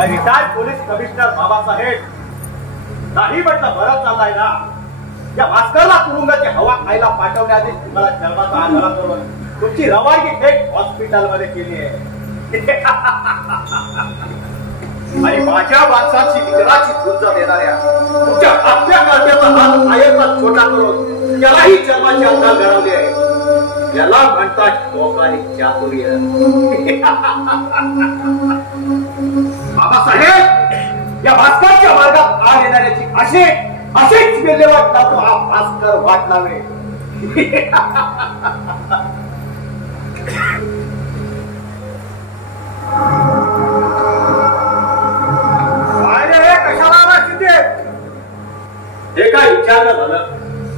Retired police commissioner Babasaheb नाही म्हटलं बरं चाललाय ना. या भास्करला तुरुंगाची हवा खायला पाठवण्याआधी तुम्हाला जन्माचा आग्रह करून तुमची रवानगी थेट हॉस्पिटल मध्ये केली आहे. आणि माझ्या माणसाची विकराची झुंज देणाऱ्या तुमच्या आपल्या कर्त्याचा हात आयता छोटा करून त्यालाही जन्माची आज्ञा घडवली आहे. याला म्हणतात टोकाने चातुर्य. बाबासाहेब, या भास्करच्या मार्गात आग येणाऱ्याची अशीच विल्हेवाट लावतो हा भास्कर वाट लावे. हे काय विचार झालं?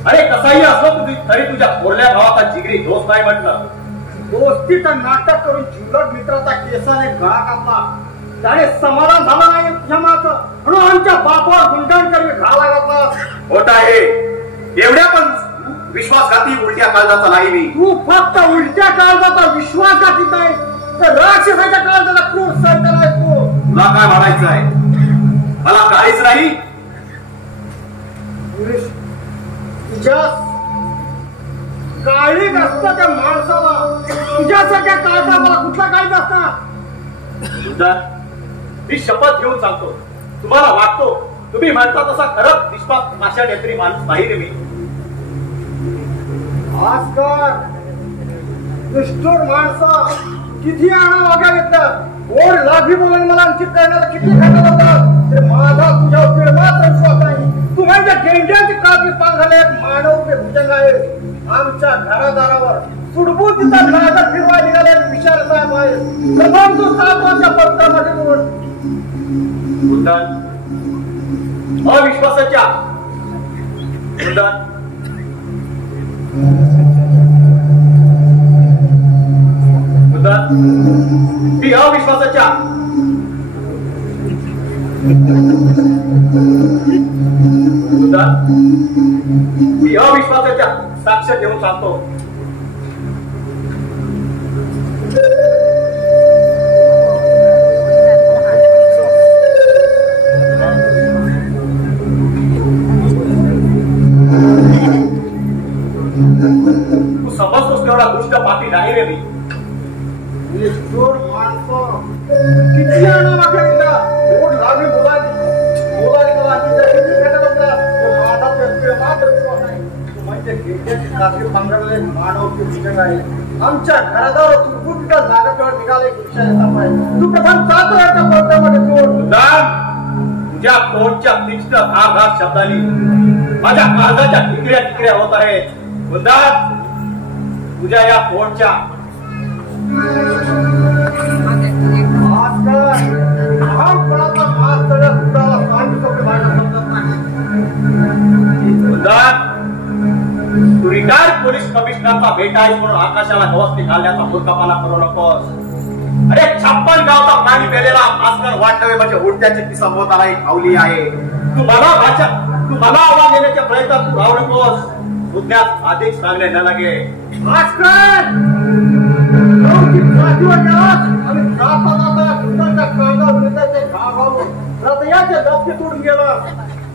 अरे कसाही असो तुम्ही तरी तुझ्या थोरल्या भावाचा जिगरी दोस्त नाही म्हटलं. दोस्तीचं नाटक करून जिवलग मित्राचा केसाने गळा कापला. त्याने समाधान झालं नाही जमाचं म्हणून आमच्या बापावर गुंडाण करून घाला घातला. होत आहे एवढ्या पण विश्वासघाती उलट्या काळजाचा नाही मी. तू फक्त उलट्या काळजाचा विश्वासघातीत आहे तर राक्षसाच्या काळजाला क्रूर सैतान आहे तू. तुला काय म्हणायचं आहे? मला काहीच नाही. तुझ्या काळीक असतं त्या माणसाला तुझ्यासारख्या काळजा मला कुठला काळीच असता. मी शपथ घेऊन सांगतो तुम्हाला वाटतो तुम्ही म्हणता तसा खरंच निष्पाप अशा नेत्री माणूस नाही रे मी. भास्कर निष्ठुर माणसा किती आणा वागा घेतला. ओढ लाभी बोलून मला अंकित करण्याला किती खटत होता. माझा तुझ्या मात्र विश्वास नाही. तू म्हणजे गेंड्याची कापी पांघाले मानव भुजंग आहे. आमच्या घरादारावर सुडबुतीचा नागा फिरवा निघाले विचार साहेब आहे. प्रथम तू 7 वर्षा पत्रामध्ये बोल अविश्वासाच्या मी अविश्वासाच्या मी अविश्वासाच्या साक्ष घेऊन सांगतो. तू समजतोस तेवढा दुष्ट पापी नाही रे मी. किती लावी बोलाली आमच्या घरादार निघाले. तू प्रथम 7 वर्षाच्या पत्रामध्ये तुझ्या तोंडच्या तीक्ष्ण घात शब्दांनी माझ्या काळजाच्या टिकऱ्या टिकऱ्या होत आहेत. तुझ्या या तोंडच्या तू रिटायर्ड पोलीस कमिशनरचा बेटा आहे म्हणून आकाशाला गवसणी घालण्याचा मूर्खपणा करू नकोस. अरे 56 गावचा पाणी पेलेला भास्कर वाटवे म्हणजे उलट्याची ती संबोधना एक आवली आहे. तू मला आवाज देण्याच्या प्रयत्नात तू राहू नकोस. दुनियात अधिक सांगणे न लागे. भास्कर तुटून गेला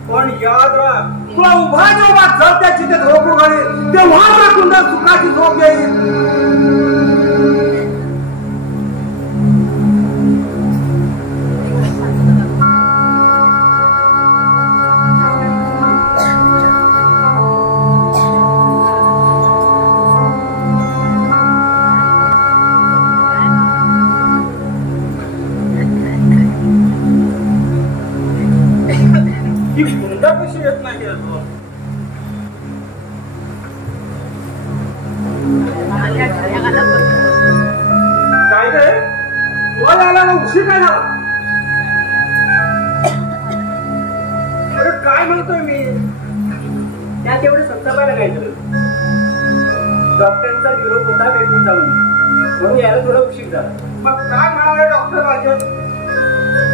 पण याद राहा तुला उभा जेव्हा जर त्या चितेत रोखू घालेल तेव्हा कुंडा सुखाची झोप येईल. उशीर काय झाला? काय म्हणतोय मी त्यात एवढे संतापायला काय झालं? डॉक्टरांचा निरोप होता भेटून जाऊन म्हणून यायला थोडा उशीर झाला. मग काय म्हणाले डॉक्टर राजन?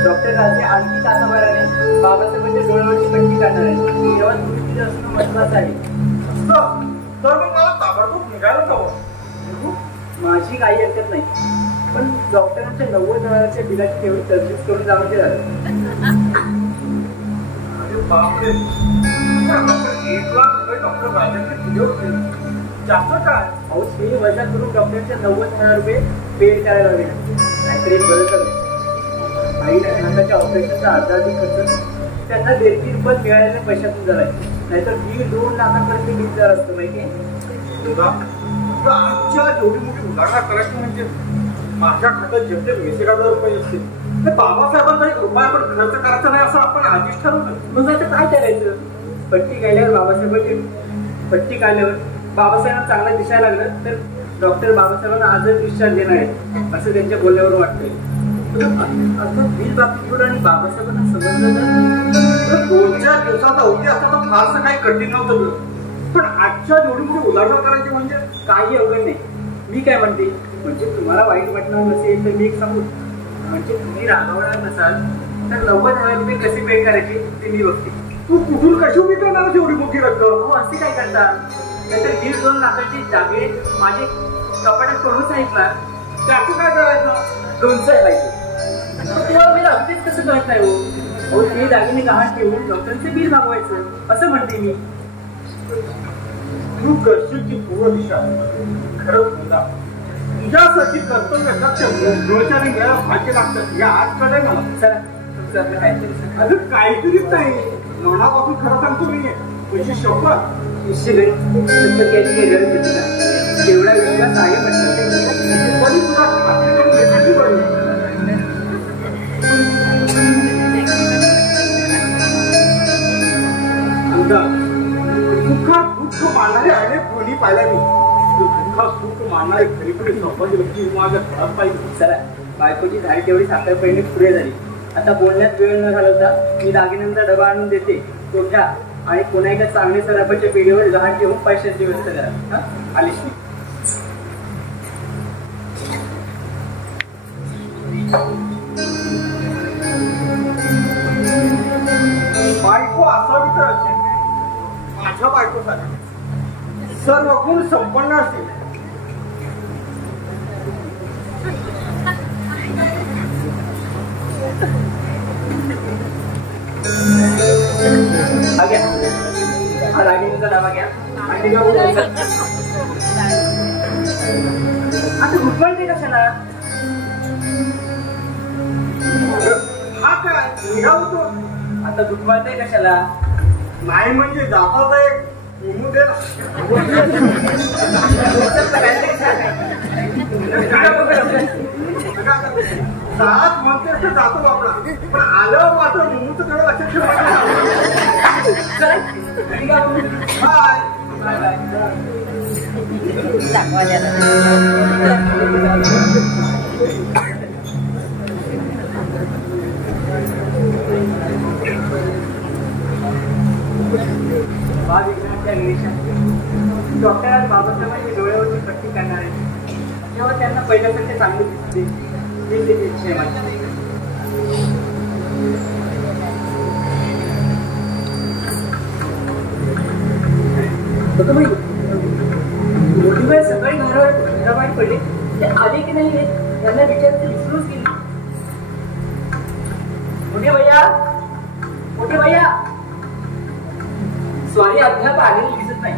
डॉक्टर राजे आणखी तासाभराने बाबासाहेबांच्या डोळ्यावरची पट्टी काढणार आहे. तेव्हा दुरुस्ती असणं महत्वाचं आहे. तर मग मला ताबडतोब निघायला हवं. माझी काही हरकत नाही. पण डॉक्टरांच्या 90,000च्या बिलाची तेवढी तरतूद करून जावं झालं. अरे बापरे, 1,00,000 रुपये डॉक्टर राजांनी दिले होते. जास्त काय? अहो ते वजा करून डॉक्टरच्या 90,000 रुपये पेड करायला हवे. नाहीतर एक बरं झालं. आई नाकाच्या ऑपरेशनचा अर्धा खर्च त्यांना 1.5 रुपये मिळालेल्या पैशातून झालाय. नाहीतर 1.5-2 लाखापर्यंत बिल झालं असतं माहिती आहे. आजच्या एवढी मोठी उदाहरणा करायची म्हणजे माझ्या खात्यात जेवढे 20,000 रुपये असतील ते बाबासाहेबांचा 1 रुपया पण खर्च करायचा नाही असं आपण आधीच ठरवलं. मग आता काय करायचं? पट्टी काढल्यावर बाबासाहेबांची पट्टी काढल्यावर बाबासाहेबांना चांगला दिसायला लागलं तर डॉक्टर बाबासाहेबांना आजच डिस्चार्ज देणार आहे असं त्यांच्या बोलण्यावरून वाटतंय. असं बिल बाबतीत ठेवलं आणि बाबासाहेबांना समजलं तर 2-4 दिवसात अवधी असता तर फारसं काही कठीण नव्हतं. पण आजच्या एवढी मोठी उदाहरणं करायची म्हणजे काही अवघड नाही. मी काय म्हणते, म्हणजे तुम्हाला वाईट वाटणार नसेल तर मी एक सांगू, म्हणजे तुम्ही रागवणार नसाल तर 90,000 रुपये कसे पे करायचे ते मी बघते. तू कुठून कशी उभी करणार एवढी मोठी रक्कम? हो असे काय करता? नाहीतर 1.5-2 लाखाची जागे माझे कपाटात पडून सांगितलं त्याचं काय करायचं? 200 आहे. तेव्हा मी अगदीच कसं करत नाही हो. ते दागिने गहाण ठेवून डॉक्टरांचे बिल मागवायचं असं म्हणते मी. तू करशील की पूर्व दिशा खरंच होता तुझ्यासाठी कर्तव्य लक्ष रोजच्याने घ्यायला भाग्य लागतात. या आज कडे ना चला तुमचं आपलं काहीतरी अजून काहीतरीच नाही. मनापासून खरं सांगतो मी तुझी शपथ. गरज होती का? तेवढा विश्वास आहे म्हटलं तरी तुला खात्री करून घेतली बरी. दुःखात दुःख मानणारे अनेक कोणी पाहिला मी. दुःखात दुःख मानणारे खरी खरी संपत्ती व्यक्ती माझ्या घरात पाहिजे. चला बायकोची झाडी तेवढी साखर पहिली पुढे झाली. आता बोलण्यात वेळ न घालवता मी दागिन्यांचा डबा आणून देते तो घ्या आणि पुन्हा एका चांगल्या सराफाच्या पिढीवर लहान ठेवून पैशाची व्यवस्था करा. आलीश मी. बायको असावी तर असेल माझ्या बायकोसाठी सर्व गुण संपन्न असतील. घ्या हा दागिन्यांचा डबा घ्या आणि आता घुटमळते कशाला? हा काय निघावतो आता घुटमळते कशाला? नाही म्हणजे जातात एक जात म्हणते असं जातो बाबा पण आलं मात्र मुमूचं तेवढं लक्षात डॉक्टर बाबासाहेबांच्या डोळ्यावरची पट्टी करणार आहे तेव्हा त्यांना पहिल्यापेक्षा चांगली दिसते. मोठी बाई सकाळी घराबाहेर पडली ते आले की नाही त्यांना विचारते विसरूच गेली. मोठे भैया स्वारी अद्याप आलेली दिसत नाही.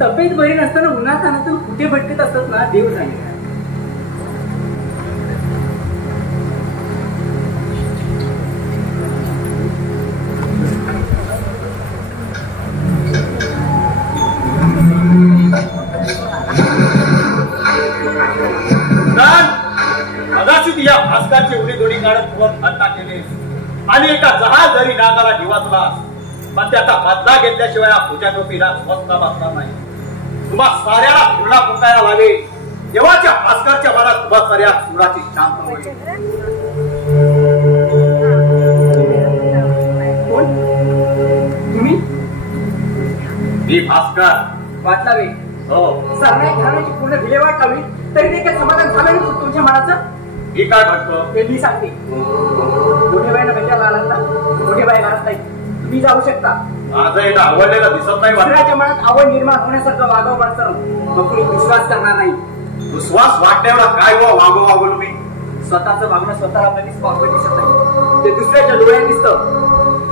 तब्येत बरी नसताना उन्हात आणतून कुठे भटकत असतात ना देव जाणे. या भास्करची उडी दोडी काढत वर हट्टा केले आणि एका जहाजारी नागाला डिवाचला पण त्याचा बदला घेतल्याशिवाय पूजा टोपीला स्वस्त बसणार नाही. तुम्हा साऱ्याला पूर्णा पुकायला लावे देवाच्या भास्करच्या मनात तुम्हा साऱ्या सुराची शांत होईल. तुम्ही मी भास्कर वाटलावे हो सगळ्या घराण्याची पूर्ण विल्हेवाट लावली तरी ते काही समाधान झालं नाही तुमच्या मनाचं. मी काय म्हणतो ते मी सांगते. मोठे बाईना भेटायला आला मोठे बाई घरात नाही तुम्ही जाऊ शकता. माझं एक आवडलेलं दिसत नाही. दुसऱ्याच्या मनात आवड निर्माण होण्यासारखं वागावं माणसं मग तुम्ही विश्वास करणार नाही. विश्वास वाटण्यावर काय वागो तुम्ही स्वतःचं वागणं स्वतःला कधीच वागवं दिसत नाही, ते दुसऱ्याच्या डोळ्यात दिसतं.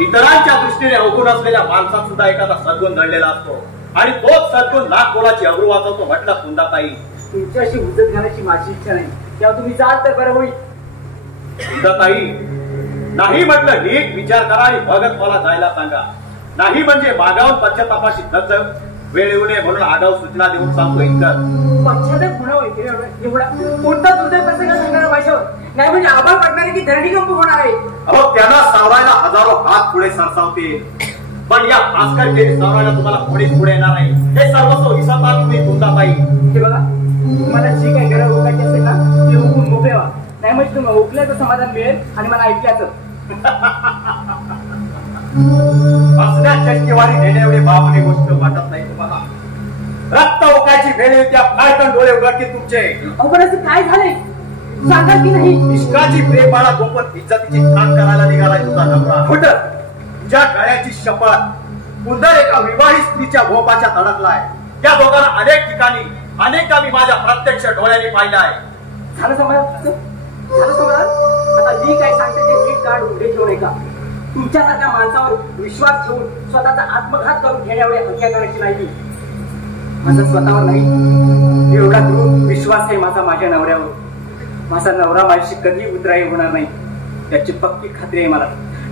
इतरांच्या दृष्टीने अवगुण असलेल्या माणसात सुद्धा एखादा सद्गुण दडलेला असतो आणि तोच सद्गुण लाख कोणाची अब्रू वाचवतो म्हटलं कुंदाताई. तुमच्याशी उजत घालायची माझी इच्छा नाही, तेव्हा तुम्ही जाल तर बरं होईल. कुंदाताई, नाही म्हटलं नीट विचार करा आणि बघत मला जायला सांगा. नाही म्हणजे मागावून पश्चातापाशी दग वेळ येऊ नये म्हणून आगाऊ सूचना देऊन सांगतो इतकं. पश्चाताप होणं होईल एवढा कोणता दुर्दैव प्रसंग सांगणार माझ्यावर, नाही म्हणजे आभार पडणारे की धरणीकंप होणार आहे. अहो त्यांना सावरायला हजारो हात पुढे सरसावतील, पण या भास्कर केली सावरायला तुम्हाला कोणीच पुढे येणार नाही. हे सर्वस्व विसरता तुम्ही कुंदाताई. हे बघा, तुम्हाला जी काही गरज ओळखायची असेल ना ती ओळखून मोकळे व्हा, नाही म्हणजे तुम्ही ओळखल्याचं समाधान मिळेल आणि मला ऐकल्याचं. असल्या चष्टीवारी नेणे एवढी भावनी गोष्ट वाटत नाही तुम्हाला. रक्त ओकायची वेळ त्या फायकन डोळे उघडतील तुमचे. अहो पण असं काय झालंय सांगा की नाही. इश्काची प्रेमाला गोपन इज्जतीची ठाण करायला निघालाय तुझा नवरा. खोट तुझ्या गळ्याची शपथ. पुन्हा एका विवाहित स्त्रीच्या भोपाच्या धडकलाय. त्या दोघांना अनेक ठिकाणी अनेकदा मी माझ्या प्रत्यक्ष डोळ्यांनी पाहिलाय. झालं समाधान, झालं समाधान. आता मी काय सांगते ते नीट काढ उघडे ठेवू नये का. तुमच्यासारख्या माणसावर विश्वास ठेवून स्वतःचा आत्मघात करून घेण्याएवढे हत्या करायची नाही. माझा स्वतःवर नाही, एवढा दृढ विश्वास आहे माझा माझ्या नवऱ्यावर. माझा नवरा माझ्याशी कधी उतराई होणार नाही त्याची पक्की खात्री आहे मला.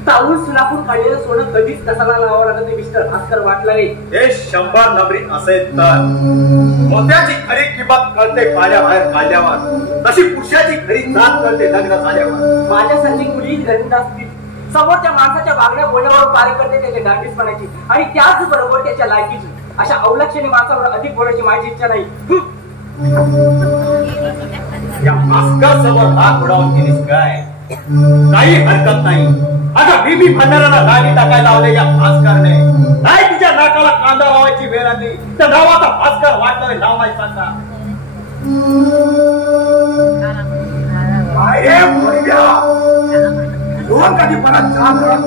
ताऊन सुनापून काढलेलं सोनं कधीच कसाला लावावं लागत नाही मिस्टर भास्कर वाटलाय. हे 100 नंबरी असेल तर मोत्याची खरी किंमत कळते पाण्याबाहेर काढल्यावर, तशी पुरुषाची खरी जात कळते लग्न झाल्यावर. माझ्यासारखी मुली घरी असतील समोरच्या माणसाच्या वागण्या बोलण्यावर पार करते त्याच्या गांडीसपणाची आणि त्याच बरोबर त्याच्या लायकीची. अशा अवलक्षणी माणसावर अधिक बोलायची माझी इच्छा नाही. या भास्कर समोर हात उडावून गेलीस काय? काही हरकत नाही. आता मी भंडाराला नागी टाकायला लावले या भास्करने. नाही तुझ्या नाकाला कांदा लावायची वेळ आली तर नावाचा भास्कर वाटणारे नाव नाही सांगता. दोन कधी परत चार घरात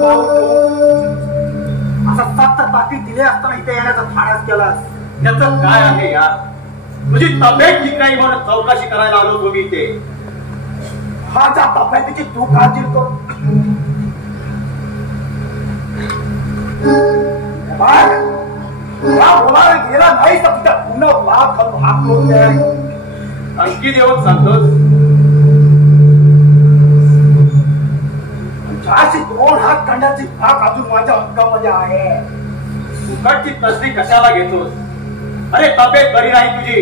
असा 7 ताकीद दिले असताना इथे येण्याचा ठाण्यास केलास. त्याचं काय आहे यार? तुझी तब्येत ठीक नाही म्हणून चौकशी करायला आलो तुम्ही इथे. हा ज्या तब्येतीची तू काळजी कर. बोलायला गेला नाही तर तुझ्या पुन्हा लाभ घालून हात लोक आणखी देऊन सांगतोस. अशी 2 हात कांड्याची भाग अजून माझ्या अंगामध्ये आहे. फुकटची तसली कशाला घेतोस? अरे तब्येत बरी नाही तुझी.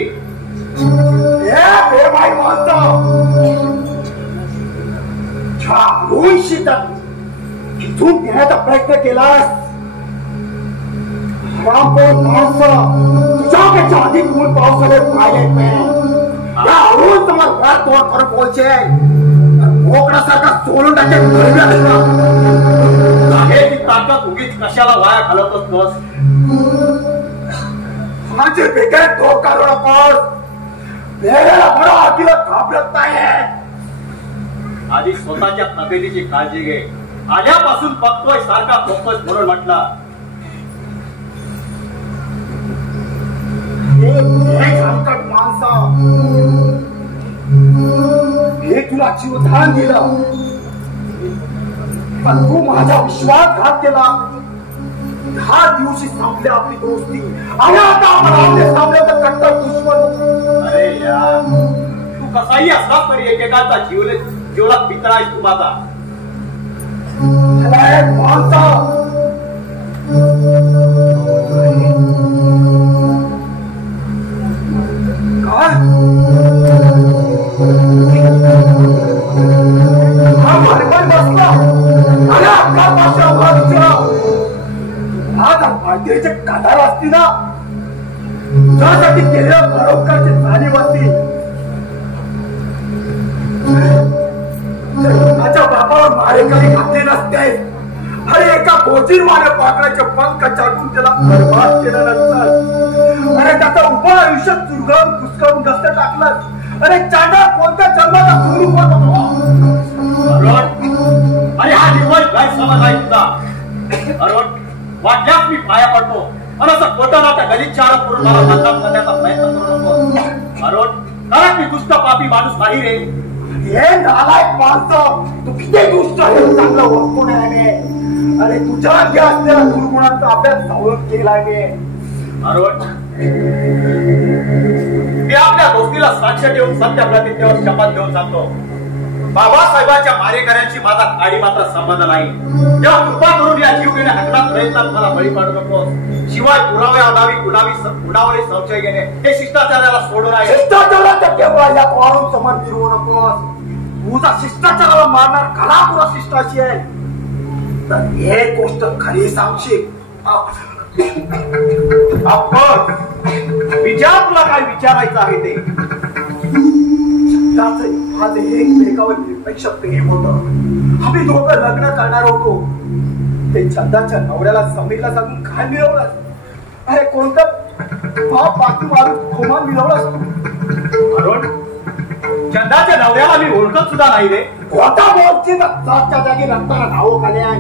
इथून घेण्याचा प्रयत्न केलास. तुझ्यापेक्षा अधिक ऊन पावसाने पाहिले हळूच तुम्हाला तोड करून पोहोचे मोकळासारखा सोडून टाकेल. ताकद उगीच कशाला वाया घालत असतोस? माझे बेकार तो काढू नकोस. बरं आगीला घाबरत नाही. आधी स्वतःच्या तब्येतीची काळजी घे. आल्यापासून बघतोय सारखा फोकस म्हणून म्हटला. माणसा हे तुला जीवदान दिलं पण तू माझा विश्वासघात केला. 10 दिवशी संपली आपली दोस्ती आणि आता आपण संपलं कट्टर दुश्मन. अरे यार तू कसाही असलास तरी एकेकाचा जीवनात मित्र आहेस तू माझा. माणसा काधार असती ना तुझ्यासाठी केलेल्या बरोबरची जाणीव असती. माझ्या बापावर मारेकरी घातले नसते. अरे एका गोजीरवाने पाकळ्याचे पंख चाटून त्याला बरबाद केलं नसतं. अरे त्याचं उभं आयुष्य चुरगळून कुसकरून रस्ते टाकलं. अरे चांडा कोणत्या जन्माचा सुरू अरे हा निवड गैरसमज आहे तुझा. अरे वाटल्यास मी पाया पडतो आणि असं खोटं नाता गलिच्छ आरोप करून मला बदनाम करण्याचा प्रयत्न करू नको. अरुण कारण मी दुष्ट पापी माणूस नाही रे. हे नालायक माणसं, तू किती गोष्ट आहे चांगलं ओळखून आहे. अरे तुझ्या अंगी असलेला दुर्गुणांचा अभ्यास सावरून केलाय मी. मी आपल्या दोस्तीला साक्ष ठेवून सत्य प्रतिज्ञेवर शपथ घेऊन सांगतो, बाबासाहेबांच्या मारेकऱ्यांशी माझा काडी मात्र संबंध नाही. तेव्हा कृपा करून या जीव घेणे हटणार प्रयत्नात मला बळी पाडू नकोस. शिवाय पुरावे आधावी गुणावरी संशय घेणे हे शिष्टाचाराला सोडून आहे. शिष्टाचाराच्या केव्हा या पाळून समोर फिरवू नकोस. तुझा शिष्टाचाराला मारणार खरा शिष्टाची आहे तर एक गोष्ट खरी सांगशील. आपण विचार, तुला काय विचारायचं आहे ते. माझं एकमेकावर निरपेक्ष प्रेम होतं. आम्ही दोघं लग्न करणार होतो. ते चंदाच्या नवऱ्याला समीरला सांगून काय मिळवलं? अरे कोणतं पाप बाकी मारून खोमान मिळवलास तू? अरुण, चंदाच्या नवऱ्याला मी ओळखत सुद्धा नाही रे. कोणता बोलची जागच्या जागी रक्ताला नाव खाले आहे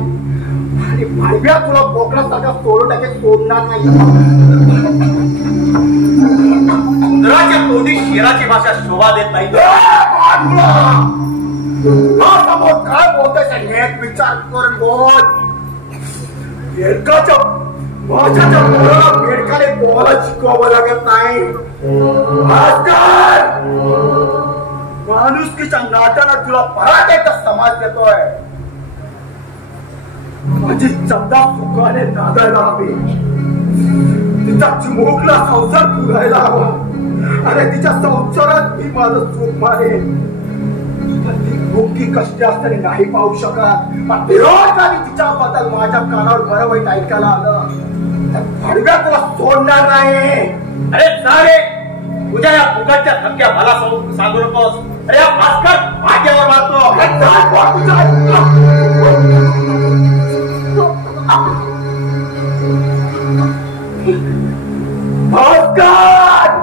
आणि भाडव्या तुला बोकडा सारखा सोडून टाके सोडणार नाही. उंदराच्या तोंडी शेराची भाषा शोभा देत नाही. काय बोलतोय नीट विचार करून बोल. बेडकाच्या माझ्याच्या पोराला बेडकाने बोलायला शिकवावं लागत नाही. माणुसकीच्या नाटाला तुला परत एकदा समाज देतोय. माझी चंदा सुखाने नादायला हवी. तिचा चिमुकला संसार पुरायला हवा. अरे तिच्या संसारात मी माझं सुख मारेन. ती मुक्ती कष्ट असताना नाही पाहू शकत. विरोधाने तिच्याबद्दल माझ्या कानावर बरं वाईट ऐकायला आलं तर भडव्या तुला सोडणार नाही. अरे सारे तुझ्या या फुकटच्या धमक्या मला सांगू नकोस. अरे या भास्कर भाग्यावर मारतो. भास्कर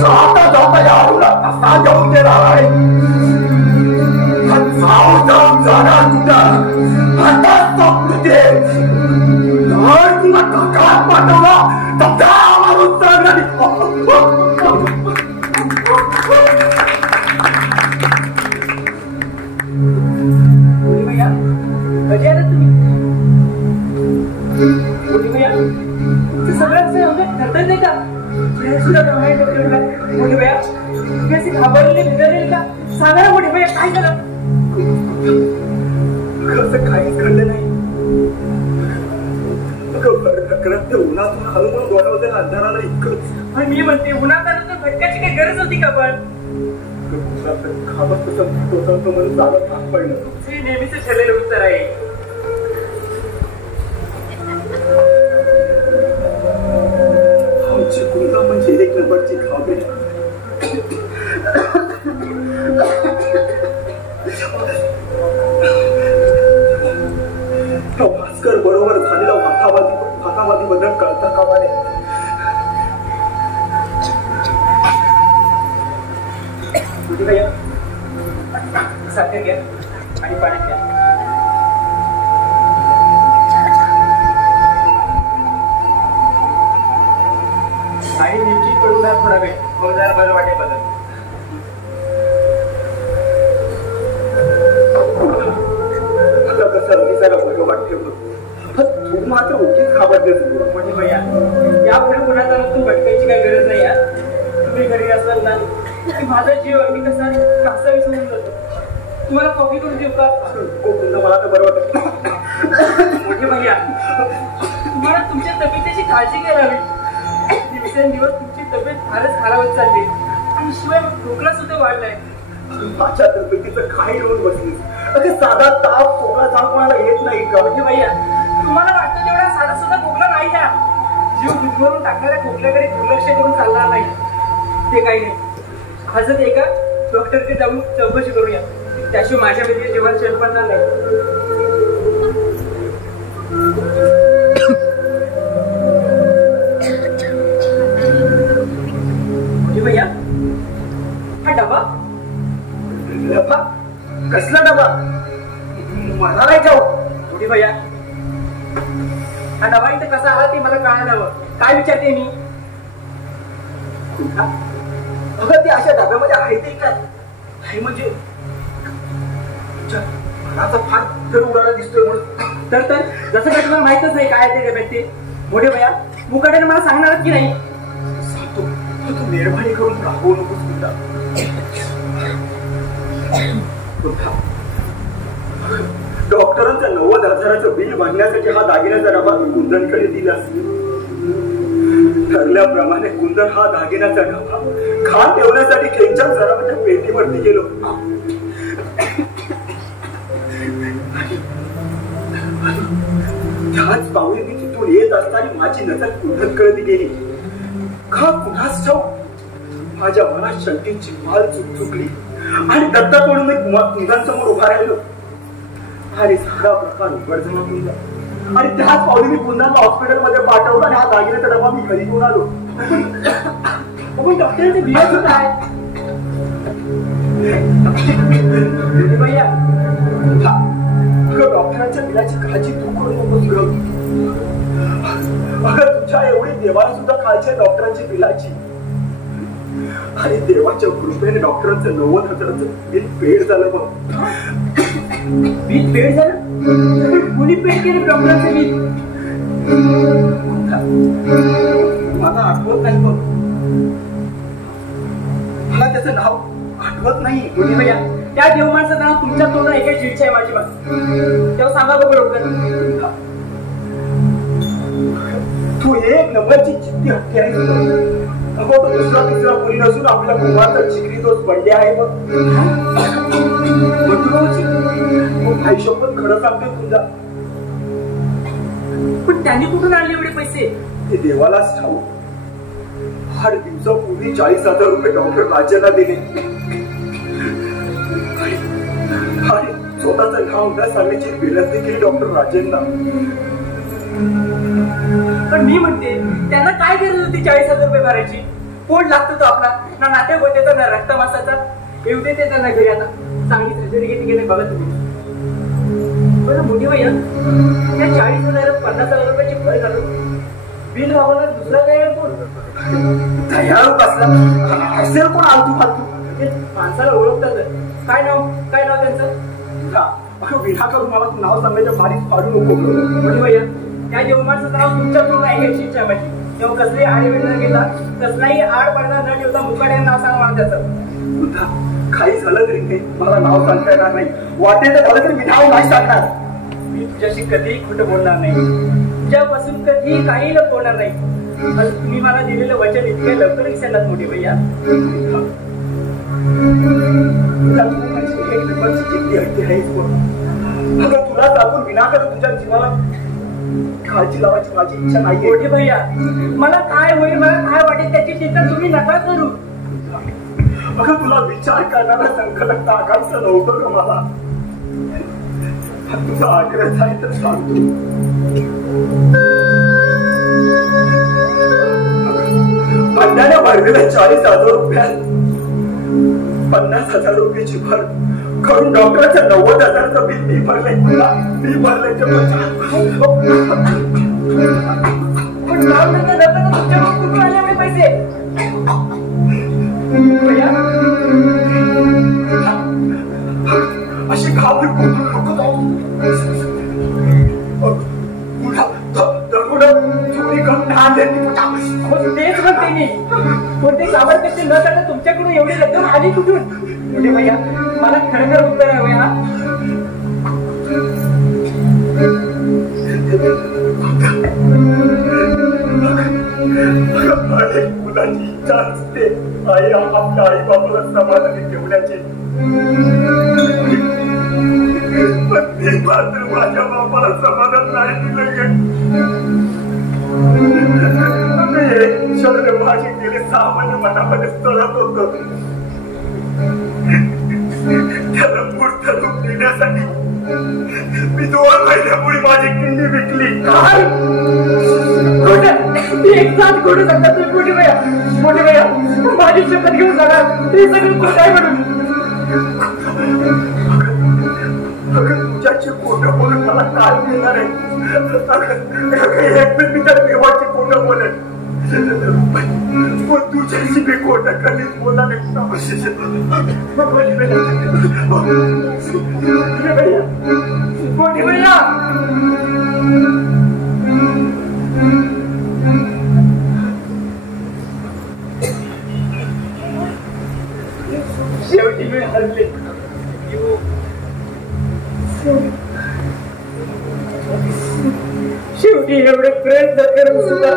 जाता जाता यारूला कसा जाऊन देणार आहे? जाऊन जाणार कुठं? आता तुझे तुला काकात पाठवला तर मारून सांगणार. कधी आला तुम्ही? सगळ्यांचं ठरत नाही का? सुद्धा मोठी भैया तुम्ही असे घाबरले बिघडले का? सांगा ना मोठी भैया काय झालं? कसं काहीच घडलं नाही. उन्हातून हळूहळू डोळ्यामध्ये अंधाराला इतकंच. पण मी म्हणते उन्हात आलं तर भटकाची काही गरज होती का? पण खाबत कसं म्हणून चालत भाग पडलं. तुमचे नेहमीच ठरलेलं उत्तर आहे. आमची कुंदा म्हणजे एक नंबरची खाबे. भास्कर बरोबर झालेला वातावादी बदल कळता कामा नये. साखर घ्या आणि पाणी घ्या. आणि निश्चित करून द्या थोडा वेळ. मग जरा बरं वाटेल. बदल कसं अनिसाला बरं वाटलं. तू मात्र उगीच घाबरतेस. म्हणजे भैया यापुढे पुन्हा तू भटकायची काही गरज नाही. तुम्ही घरी असाल ना की माझा जीव अगदी कसा कासा विसरून जातो. तुम्हाला कॉफी करून देऊ का? मला तर बरं वाटत. मोठे भैया तुम्हाला तुमच्या तब्येतीची काळजी घ्यावी. दिवसेंदिवस तुमची तब्येत फारच खराब चालली आणि शिवाय खोकला सुद्धा वाढलाय. माझ्या तब्येतीचं काही रोज बसलीस. अगदी साधा ताप खोकला जाऊन कोणाला येत नाही का? म्हणजे भैया तुम्हाला वाटतं तेवढा साधा सुद्धा खोकला नाही का? जीव गुदमरून टाकणाऱ्या खोकल्याकडे दुर्लक्ष करून चालणार नाही. ते काही नाही. हजर एका डॉक्टरकडे जाऊन चौकशी करूया. त्याशिवाय माझ्या मध्ये जेवण शेतपडणार नाही. भैया हा डबा डबा कसला डबा? मला नाही जाऊ. थोडी भैया हा डबा इथे कसा आला ते मला कळायला हवं. काय विचारते मी? अगं ते अशा डब्यामध्ये आहे ते काय? नाही म्हणजे मनाचा फार तर उडाला दिसतोय म्हणून. तर जसं काय तुम्हाला माहितच नाही काय ते व्यक्ती. मोठे भैया मुकाट्याने मला सांगणार की नाही? सांगतो, तू मेहरबानी करून राहू नकोस मुद्दा. डॉक्टरांचं 90,000चं बिल भरण्यासाठी हा दागिन्याचा डबा कुंदनकडे दिला. ठरल्याप्रमाणे कुंदन हा दागिन्याचा डबा खान ठेवण्यासाठी खेळच्या सरावाच्या पेटीवरती गेलो. त्याच पावली मी तिथून येत असताना माझी नजर कुंदनकडे गेली. का कुणास ठाऊक माझ्या मनात शंकेची माल चुकचुकली आणि दत्ता म्हणून मी कुंदनसमोर उभा राहिलो. आणि सारा प्रकार उघडझाप होता. आणि त्याच पावली मी कुंदनला हॉस्पिटलमध्ये पाठवलं आणि हा दागिन्याचा डबा मी घरी घेऊन आलो. पण डॉक्टरांचे बिल सुद्धा आहे. डॉक्टरांच्या बिलाची काळजी तू करू नकोस. अगं तुझ्या एवढी देवाला सुद्धा काळजी आहे डॉक्टरांची बिलाची. आणि देवाच्या कृपेने डॉक्टरांचं 90,000चं बिल पेड झालं बघ. बिल पेड झालं? कोणी पेड केलं डॉक्टरांचं बिल? मला आठवत नाही बघ. मला त्याचं नाव आठवत नाही. कोणी भैया त्या देवमानचं नाव तुमच्या तोंडात एकाच इच्छा आहे माझी बघ. तेव्हा सांगा बघ डॉक्टर. तू एक नंबरची जिद्दी हत्या आहे. अगो दुसरा तिसरा कोणी नसून आपल्या कुमारचा जिगरी दोस्त बंडे आहे बघ. आयुष्यभर खरं सांगतोय तुझा. पण त्यांनी कुठून आणले एवढे पैसे? ते देवालाच ठाऊक. 8 दिवसापूर्वी 40,000 रुपये डॉक्टर राजेंना दिले आणि स्वतःचं नाव न सांगण्याची विनंती केली डॉक्टर राजेंना. पण मी म्हणते त्यांना काय गरज होती 40,000 रुपये भरायची? कोण लागतो तो आपला ना नातेवाईकाचा ना रक्त मासाचा. येऊ दे ते त्यांना घरी. आता चांगली सर्जरी घेतली गेली बघा तुम्ही. बरं मोठी भैया त्या 40,000 50,000 रुपयाची भर घालून बिल भावाला दुसरा वेळ कोण तयार बसला असेल कोण आलतू फालतू. माणसाला ओळखतात. काय नाव त्यांचं? विना करून मला नाव सांगायचं भारीच पाडू नको. मोठी भैया त्या जेवणाचं नाव तुमच्या तोंड ऐकायची इच्छा माझी. तेव्हा कसली आडवेळ न घेता कसलाही आड पडणार न ठेवता मुकाट्याने नाव सांगा मला त्याचं. काही झालं तरी नाही मला नाव सांगता येणार नाही. वाटेल तर झालं तरी मी नाव नाही सांगणार. मी तुझ्याशी कधीही खोटं बोलणार नाही. तुझ्यापासून कधीही काही लपवणार नाही. आणि तुम्ही मला दिलेलं वचन इतके लवकर विसरलात मोठी भैया. तुला दाखवून विनाकारण तुझ्या जीवाला काळजी लावायची माझी इच्छा नाही. मोठी भैया मला काय होईल मला काय वाटेल त्याची चिंता तुम्ही नका करू. अगं तुला विचार करणारा संकटाचा आकांक्षा नव्हतं का मला? तुझा आग्रह आहे तर सांगतो. बंड्याने भरलेल्या 40,000 रुपयात 50,000 रुपयाची भर करून डॉक्टरच्या 90,000चं बिल मी भरलंय. तुला मी भरलंय पण नाव तुमच्या कुठून आले एवढे पैसे? अशी घाबरून चोरी करून आणले. तेच म्हणते मी. कोणते सामान कसे न करता तुमच्याकडून एवढी रक्कम आली कुठून? मोठे भैया मला खरं उत्तर हवं हा. मुलाची इच्छा असते आई आपल्या आई बाबाला समाधानी ठेवण्याची. पण मी मात्र माझ्या बाबाला समाधान नाही दिलं. माझे गेले 6 महिने मनामध्ये स्थळत होत. त्याला मूर्त रूप देण्यासाठी मी 2 महिन्यापूर्वी माझी किंडी विकली. एक साथ खोटं सांगतात तुम्ही मोठे भैया. मोठे भैया माझी शपथ घेऊन जाणार ते सगळं खोटं आहे म्हणून. तुझ्याची खोटं बोलून मला काय मिळणार आहे? एक मी त्या देवाची खोटं बोलेन. पण तुझ्याशी मी कोणत्या कधीच बोला शेवटी मी हरले. शेवटी एवढे प्रयत्न करून सुद्धा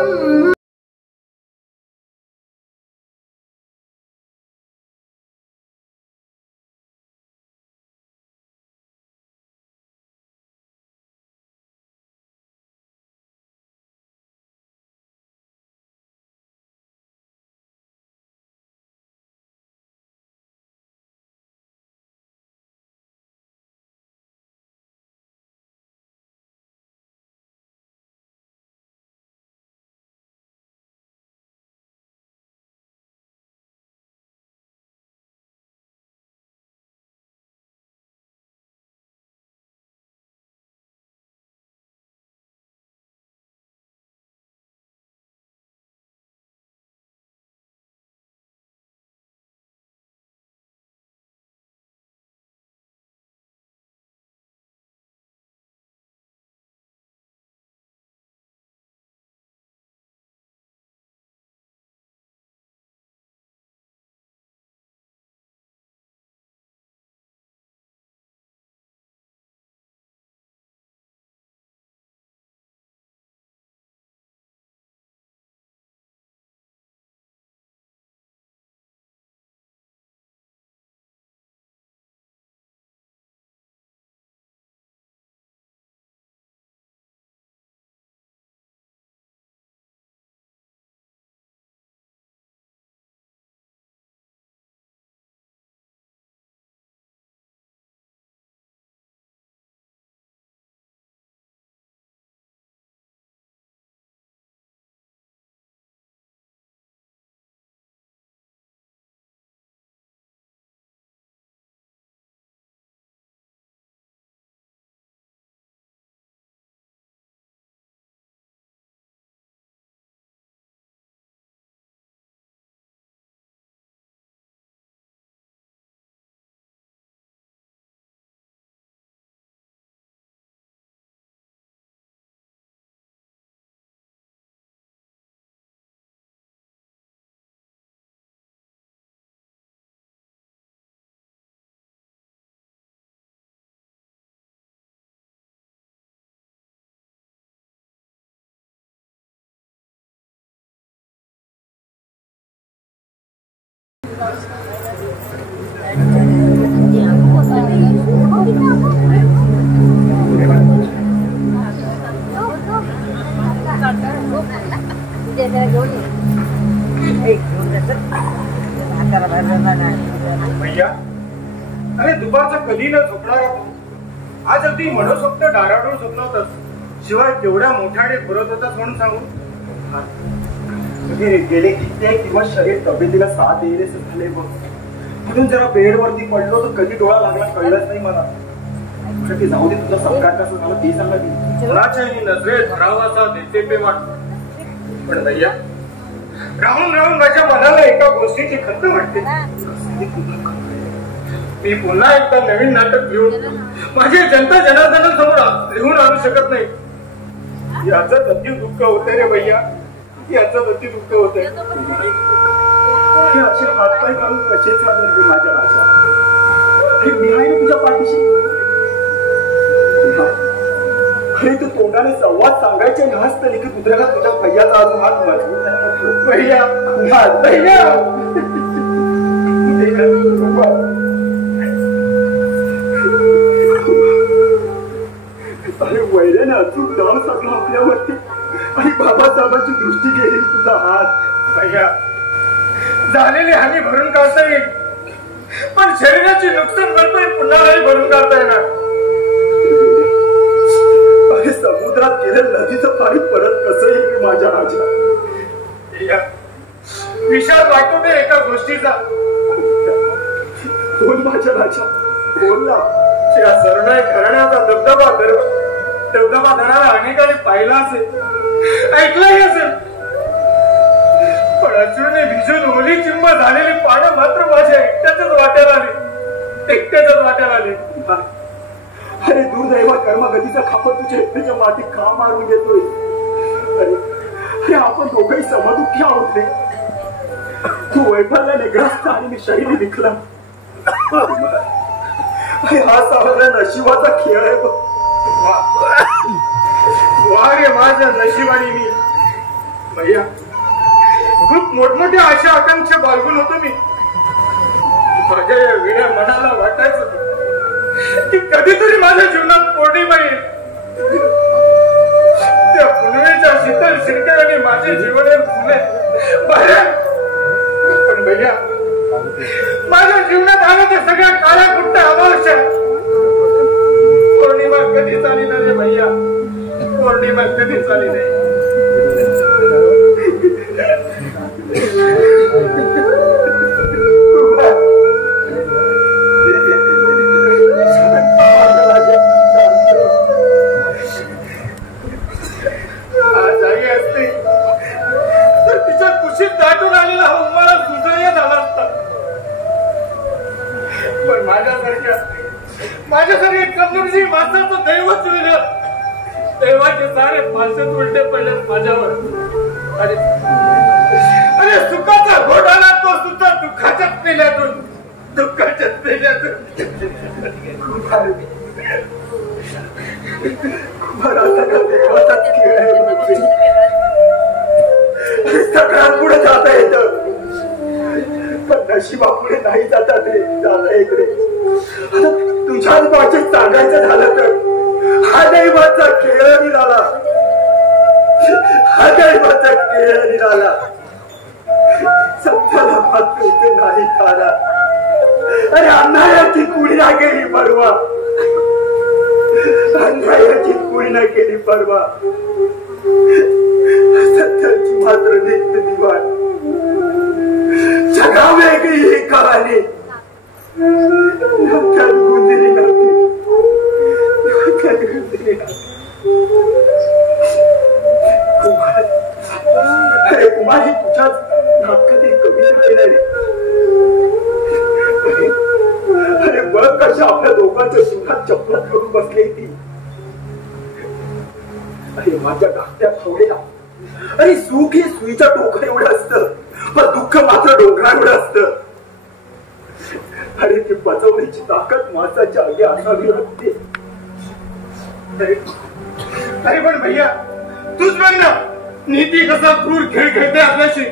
भैया, अरे दुपारचा कधी न झोपणारा आज अगदी मनोसोक्त डाराडून झोपला शिवाय केवढ्या मोठ्याने फुरत होतास म्हणून सांगू. गेले कित्येक दिवस शरीर तब्येतीला साथ येईल झाले बघ. म्हणून जरा बेडवरती पडलो तर कधी डोळा लागला कळलंच नाही मला. ती जाऊ दे, तुझा संस्कार कसं झालं ते सांगा. ती कुणाच्याही नजरेत भरावाचा देते प्रेमात. पण भैया, राहून राहून माझ्या मनाला एका गोष्टीची खंत वाटते. मी पुन्हा एकदा नवीन नाटक घेऊन माझे जनता जनार्दनासमोर लिहून आणू शकत नाही. याचं अति दुःख होते रे भैया, याचं अति दुःख होते. असे हातपाय काढून कसे चालेल रे माझ्या राजा. मी आहे तुझ्या पाठीशी. अरे तू तोंडाने संवाद सांगायचे नाच तरी की कुत्र्याला तुझ्या भैयाचा अजून हात मजबूत आहे. भैया भैया अरे वैऱ्याने अचूक दाव साधला आपल्यावरती आणि बाबासाहेबांची दृष्टी गेली तुझा हात. भैया, झालेली हानी भरून काढता येईल पण शरीराची नुकसान भरपाई पुन्हा नाही भरून काढता येणार. अरे समुद्रात गेलं नदीचं पाणी परत कसं येईल माझ्या राजा. विचार वाटतो ते एका गोष्टीचा. बोल माझ्या राजा, बोल ना. या सरणाई घराण्याचा दबदबा धरायला अनेकांनी पाहिला असेल, ऐकलंही असेल, पण पण अश्रूने भिजून ओली चिंब झालेली पानं मात्र माझ्या एकट्याच्याच वाट्याला आली. अरे दुर्दैवा कर्मगतीचा खापर तुझ्या एकट्याच्या माती का मारून घेतोय? अरे आपण दोघंही समदुःखी आहोत रे. तू वैफल्याने ग्रस्त आणि मी शैली विकला. हा सावळा नशिबाचा खेळ आहे. वा रे माझ्या नशिबाने मी भैया खूप मोठमोठ्या आशा आकांक्षा बाळगून होतो मी. माझ्या या वेड्या मनाला वाटायचं की कधीतरी माझ्या जीवनात पौर्णिमा येईल. त्या पुनवेच्या शीतल शिरक्याने माझे जीवन फुले. पण भैया माझ्या जीवनात आलं ते सगळ्या काळ्या कुठं अमावस्या. पौर्णिमा कधीच आली नाही रे भैया. पौर्णिमा कधीच आली नाही. आज आई असते तर तिच्या कुशीत दाटून आलेला हा उन्हाळा सुजय झाला असता. पण माझ्यासारख्या कमनूरजी माणसाचं दैवच वेगळं. दैवाचे सारे फारसेच उलटे पडले माझ्यावर. अरे सुखाचा घोट आला तो सुद्धा दुःखाच्याच पेल्यातून. सगळ्यात पुढे जाता येत पण नशिबा पुढे नाही जाता ते जाता येत रे. तुझ्याच भाषेत सांगायचं झालं तर हा दैवाचा खेळ निघाला. हा दैवाचा खेळ निघाला. सत्याला मात्र इथे नाही थारा. अरे अन्यायाची कुणी ना केली परवा. अन्यायाची कुणी ना केली परवा. सत्याची मात्र नित्य दिवाण. जगा वेगळी ही कहाणी. डोक्यात गुंजली नाती. डोक्यात गुंजली नाती. अरे कुमारी तुझ्याच नाटकात एक कविता केली. अरे बघ कशा आपल्या दोघांच्या सुखात चपलात करून बसली ती. अरे माझ्या धाकट्या फावड्या. अरे सुख हे सुईच्या डोकं एवढं असतं पण दुःख मात्र डोंगरा एवढं असतं. अरे ती बचवण्याची ताकद माणसाच्या आगी असावी लागते. अरे पण भैया तूच बघ ना नीती कसा क्रूर खेळ खेळते आपल्याशी.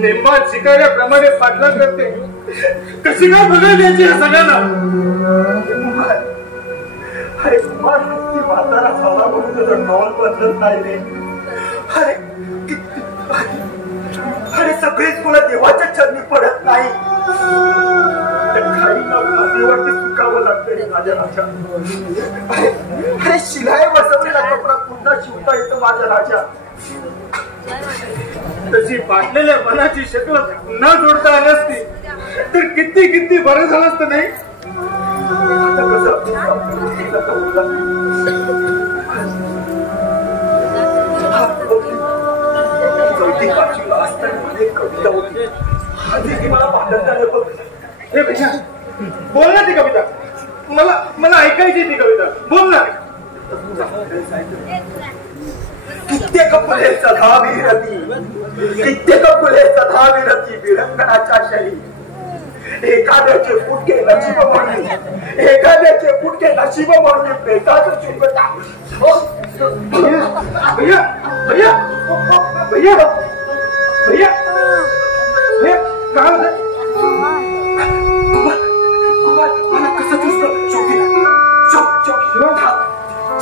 नेमबाज शिकायल्याप्रमाणे पाठलाग करते. कशी काय बघायला यायची या सगळ्यांना. अरे कुमार हत्ती म्हातारा झाला म्हणून त्याचा डॉल बदलत नाही रे. अरे सगळेच तुला देवाच्या चरणी पडत नाही. खालीवरती सुकावं लागतं माझ्या राजा. अरे शिलाई बसवलेला कपडा पुन्हा शिवता येतो माझ्या राजा. तशी फाटलेल्या मनाची शक्ल पुन्हा जोडता आली असती तर किती किती बरं झालं असतं नाही. चौथी पाचवीला असताना एक कविता होती. आधी मला भांडण झालं बघ. हे भैया बोल ना ती कविता. मला ऐकायची ती कविता. बोल ना. कित्येक फुले सदा विरती. कित्येक फुले सदा विरती विरंगणाच्या शाही. एखाद्याचे फुटके नशीब म्हणून. एखाद्याचे फुटके नशीब म्हणून बेताचं चुकता. भैया भैया भैया भैया भैया काय मला कसं दिसतं.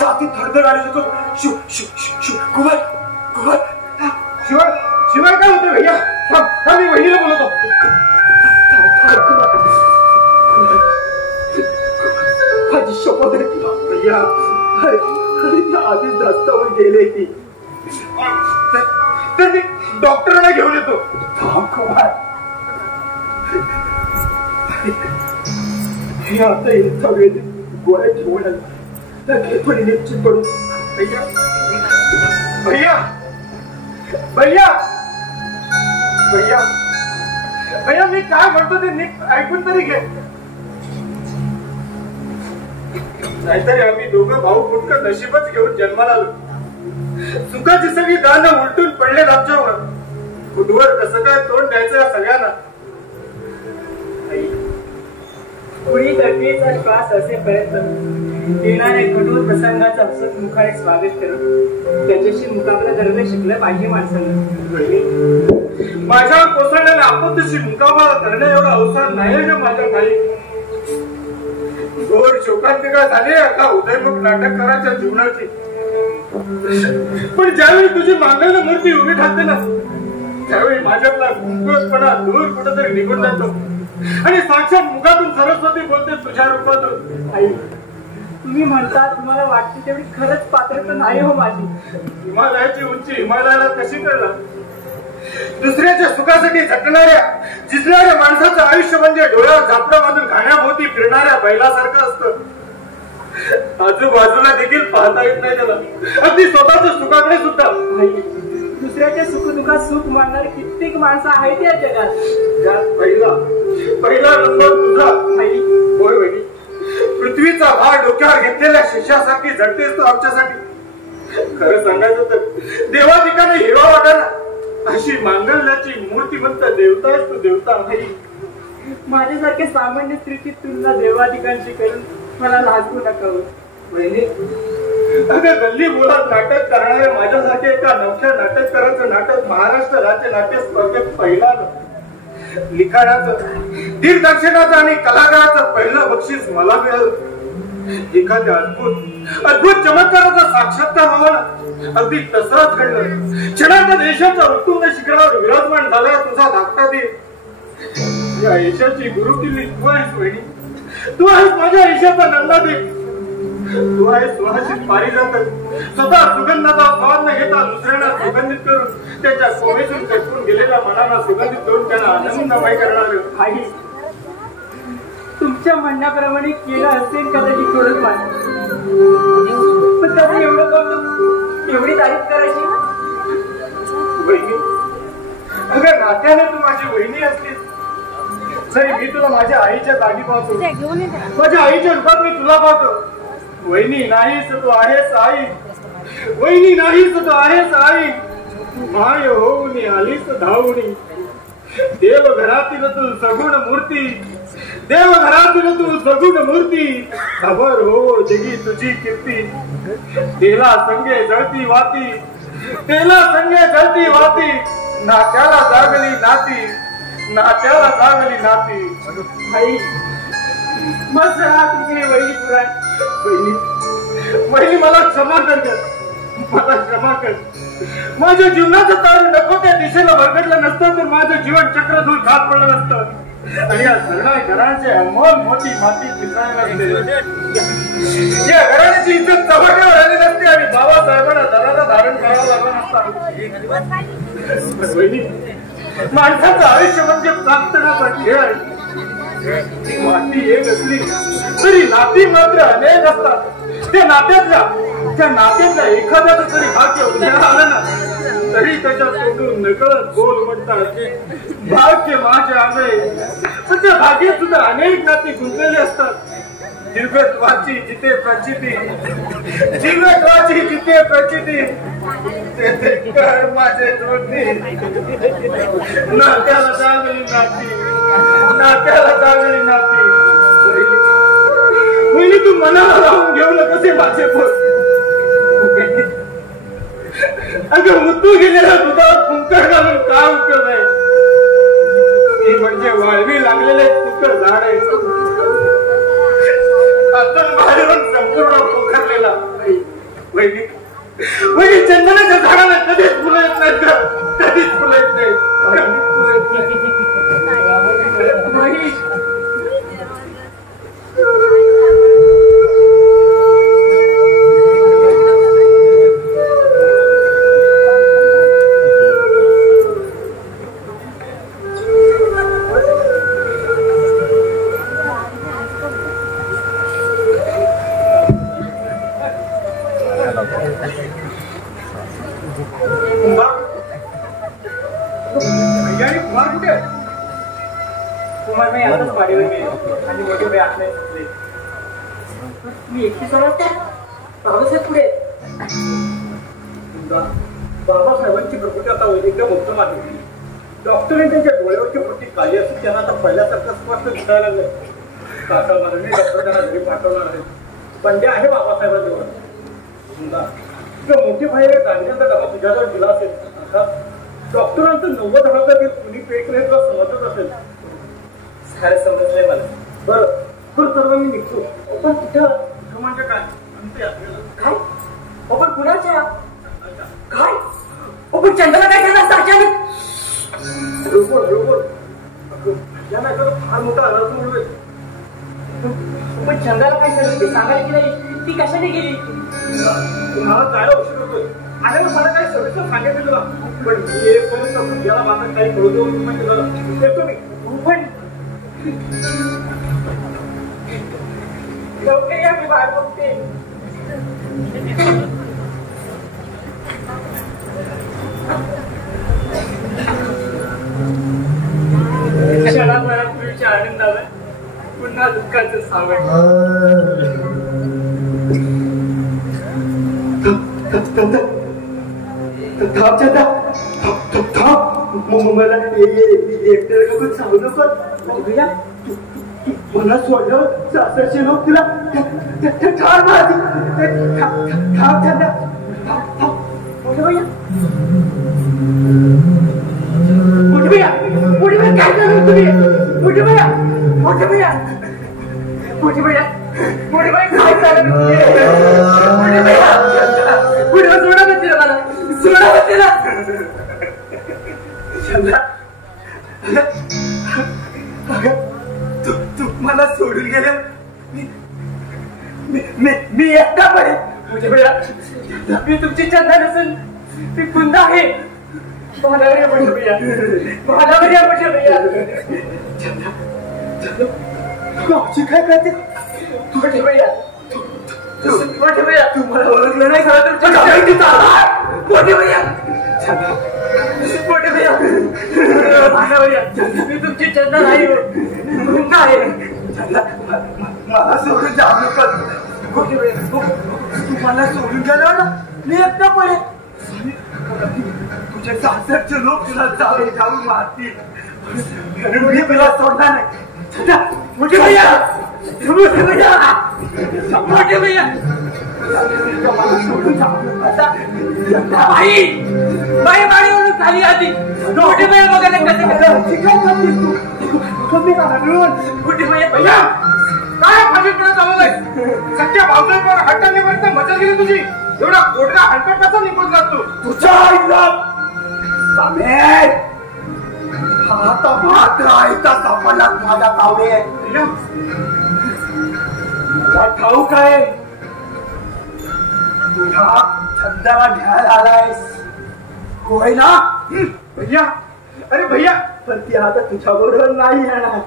छाती थरथर आली होतो. कुमार कुमार शिवाय शिवाय काय होतं भैया. मी बहिणीला बोलतो. माझी शपथ आहे तुला भैया. आधीच रस्त्यावर गेले ती. तर मी डॉक्टरांना घेऊन येतो. कुमार हे आता इतका वेळ गोळ्या घेऊन त्या घेतोनी निश्चित पडून. भैया भैया भैया भैया भैया मी काय म्हणतो ते नीट ऐकून तरी घे. नाहीतरी आम्ही दोघं भाऊ फुटकं नशीबच घेऊन जन्माला आलो. सुखाची सगळी दानं उलटून पडले आमच्यावर. कुठवर कसं काय तोंड द्यायचं या सगळ्यांना. पुढील घटनेचा श्वास असेपर्यंत येणाऱ्या कठोर प्रसंगाचं हसतमुखाने स्वागत करत त्याच्याशी मुकाबला करणं शिकलं पाहिजे माणसानं. माझ्यावर कोसळलेल्या आपत्तीशी मुकाबला करण्या एवढा अवसर नाही ग माझ्या काही. जोर शोकांतिका झाली का उदयमुख नाटककाराच्या जीवनाची. पण ज्यावेळी तुझी मागण्याला मूर्ती उभी ठाकते ना त्यावेळी माझ्यातला गुंगोसपणा दूर कुठेतरी निघून जातो आणि साक्षात मुखातून सरस्वती बोलते तुझ्या रूपातून. आई तुम्ही म्हणता तुम्हाला वाटते तेवढी खरंच पात्रता नाही हो माझी. हिमालयाची उंची हिमालयाला कशी कळलं. दुसऱ्याच्या सुखासाठी झटणाऱ्या झिजणाऱ्या माणसाचं आयुष्य म्हणजे डोळ्यावर झापडं बांधून घाण्याभोवती फिरणाऱ्या बैलासारखं असतं. आजूबाजूला देखील पाहता येत नाही त्याला. अगदी स्वतःच्या सुखाकडे सुद्धा. दुसऱ्याच्या सुखदुःखात सुख मानणारे कित्येक माणसं आहेत या जगात. पहिला नंबर तुझा. होय वहिनी पृथ्वीचा भार डोक्यावर घेतलेल्या शिष्यासारखी झटतेस तू आमच्यासाठी. खरं सांगायचं तर देवाधिकाने हिरो वाटाना अशी मांगल्याची मूर्तिमंत देवता आहेस तू. देवता नाही. माझ्यासारख्या सामान्य स्त्रीची तुलना देवाधिकांशी करून मला लाजवू नका. वहिनी अगं गल्ली बोलात नाटक करणाऱ्या माझ्यासाठी एका नवख्या नाटककाराचं नाटक महाराष्ट्र राज्य नाट्य स्पर्धेत पहिला लिखाणाचं दिग्दर्शनाचं आणि कलाकाराचं पहिलं बक्षीस मला मिळालं. एखाद्या अद्भुत चमत्काराचा साक्षात्कार व्हावा ना अगदी तसंच घडलं. क्षणाच्या देशाच्या उत्तुंग शिखरावर विराजमान झाला तुझा धाकटा देव. या यशाची गुरुकिल्ली तू आहेस वहिनी. तू आहेस माझ्या यशाचा नंदादेव. तू आहेस सुहासित पारिजातक. स्वतः सुगंधाचा स्वाद न घेता दुसऱ्यांना सुगंधित करून त्याच्या कोमेतून कटकून गेलेल्या मनाला सुगंधित करून त्यांना आनंदमय करणार. आई तुमच्या म्हणण्याप्रमाणे केलं असेल कदाचित थोडंच माझं. पण त्याचं एवढं कौतुक एवढी तारीफ करायची. वहिनी अगं नात्याने तू माझी वहिनी असलीस तरी मी तुला माझ्या आईच्या जागी पाहतो. माझ्या आईच्या रूपात मी तुला पाहतो. वहिनी नाहीस तू आहेस आई. वहिनी नाहीस तू आहेस आई. माय होऊन आलीस धावणी. देव घरातील तू सगुण मूर्ती. देव घरातील तू सगुण मूर्ती. खबर हो जगी तुझी कीर्ती. तेला संगे जळती वाती. तेला संगे जळती वाती. नात्याला जागली नाती. नात्याला जागली नाती. आई मस्त राहा तुम्ही वहिनी पुराण. वहिनी मला क्षमा कर. मला क्षमा कर. माझ्या जीवनाचं तार नको त्या दिशेला भरकटलं नसतं तर माझं जीवन चक्रधूर खात पडलं नसतं आणि या सगळ्या घरांचे अमोल मोठी माती मिसळायला नसते. या घराण्याची इज्जत चव्हाट्यावर आली नसते आणि बाबासाहेबांना दराला धारण करावं लागलं नसतं. वहिनी माणसाचं आयुष्य म्हणजे प्रार्थनाचा खेळ आहे. माती एक असली तरी नाती मात्र अनेक असतात. त्या नात्यातल्या एखाद्याचं तरी भाग्य उद्याला आलं ना तरी त्याच्या तोंडून नकळत बोल म्हणतात भाग्य माझे आले. पण त्या भाग्यात सुद्धा अनेक नाती गुंतलेली असतात. दिव्यत्वाची जिथे प्रचिती. दिव्यत्वाची जिथे प्रचिती तेथे कर्माचे जोडणी. नात्याला चांगली नाती. नात्याला चांगली नाती. वहिनी तू मनाला लावून घेऊ नकोस माझे पोट. अगं मुतू गेलेला दुधात कुंकर घालून का उपयोग आहे. म्हणजे वाळवी लागलेले कुकर झाड आहे. आतून बाहेरून संपूर्ण पोखरलेला. वहिनी वहिनी चंदनाच्या झाडाला कधीच फुलं येत नाहीत का. कधीच फुलं येत नाही. कधीच फुलं येत नाही. भैया आणि कुमार कुठे? कुमार भाई आताच वाडीवर गेले आणि मोठे भाई आतमध्ये सुटले. मी एकटी सोडत बाबासाहेब पुढे. बाबासाहेबांची प्रकृती आता एकदम उत्तम आहे. डॉक्टरांनी त्यांच्या डोळ्यावरची प्रती काळी असून त्यांना आता पहिल्यासारखं स्पष्ट दिसायला लागलं. काका मला मी डॉक्टर त्यांना घरी पाठवणार आहे. पंड्या आहे बाबासाहेबांजवळ. मोठी भाई गांधीचा डबा तुझ्याजवळ दिला असेल. डॉक्टरांचं 90,000 बिल कुणी पे केले तुला समजत असेल. सारे समजलंय मला. बरं बरं सर्व मी निघतो. पण कुठं म्हणजे काय आमच्या यात्रेला काय आपण कुणाच्या काय आपण चंद्राला काय झालं असतं अचानक. बरोबर यांना एखादा फार मोठा अनर्थ मिळवेल. पण चंद्राला काय झालं ते सांगायला की नाही. ती कशाने गेली. तुम्हाला जायला उशीर होतोय. आणि मग मला काही सविस्तर सांगितलं तुला. पण मी एक पर्यंत याला मात्र काही कळू देऊन येतो मी. पण लवकर या मी बाहेर बघते. क्षणात मला पूर्वीच्या आनंदावर पुन्हा दुःखाचं सावट. मला एकट्याला सांगू नको. मला सोडलं सासरचे लोक तुला ठार मारतील. काय करणार तुम्ही. मोठे भैया मोठे भैया मोठे भैया मोठे भाई काय झालं. मोठे भैया पुढे सोडा म्हणते मला. सोडा म्हणते ना. तू मला सोडून गेले. मी एकटा पडेल. मोठे भैया मी तुमची चंदा नसेल. ती कुंदा आहे. भालावर या मोठे भैया. भालावर या मोठे भैया. गावची काय करते. मोठे भैया मोठे भैया तू मला ओळखलं नाही खरं तर मोठे भैया मोठे भैया भालावर या. मी तुमची चंदा नाही कुंदा आहे. मला सोडून जाऊ नको. मोठे भैया तू मला सोडून गेला ना. मी एकटा पडेल. तुझे सासरचे लोक तुला जाऊन मारतील. मी तुला सोडणार नाही. मोठे भैया मोठे भैया मोठे भैया सोडून बाई बाई बाळीवरून खाली आली. मोठे भैया बघायला मोठे भैया भैया काय फाजीलपणा चालू आहे. सख्या भावसाहेबांवर हट्टानेपर्यंत मजा गेली तुझी. एवढा गोडगा हलकट कसा निघून जातो. तुझ्या आईला आता मात्र आईचा सापडला माझ्या तावडे. मला ठाऊक आहे तुझ्या छंदाला घ्यायला आलायस. होय ना भैया. अरे भैया पण ती आता तुझ्या बरोबर नाही येणार.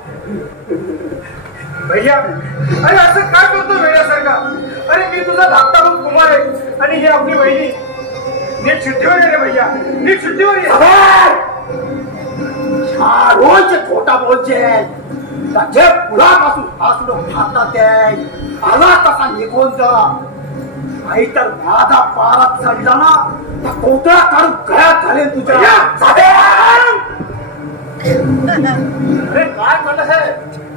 भैया अरे असं काय करतो वेड्यासारखा. अरे मी तुझा धाकटा भाऊ कुमार आहे आणि ही आपली वहिनी. नीट सुट्टीवर ये रे भैया. नीट सुट्टीवर ये. रोज खोटा बोलचे. त्याचे पुढापासून हासून हातात आहे. आला तसा निघून जा. नाही तर माझा पारात चढला ना तर कोतळा काढून गळ्यात घालेल तुझ्या. अरे काय म्हणत आहे.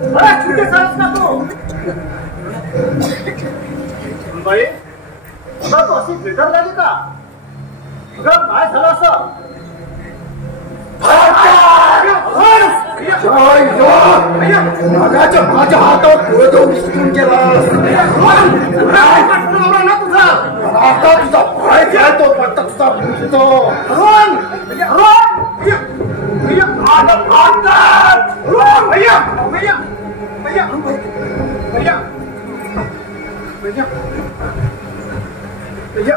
अरे छुटे सरस ना तू. बाई तुला तो अशी बेजार लागली का. तुझं काय झालं असं. माझ्या हातावर पुढे जाऊन विसरून गेला. आता तुझा पाय खेळतो फक्त तुझा बुजतो. भैया भैया भैया भैया भैया भैया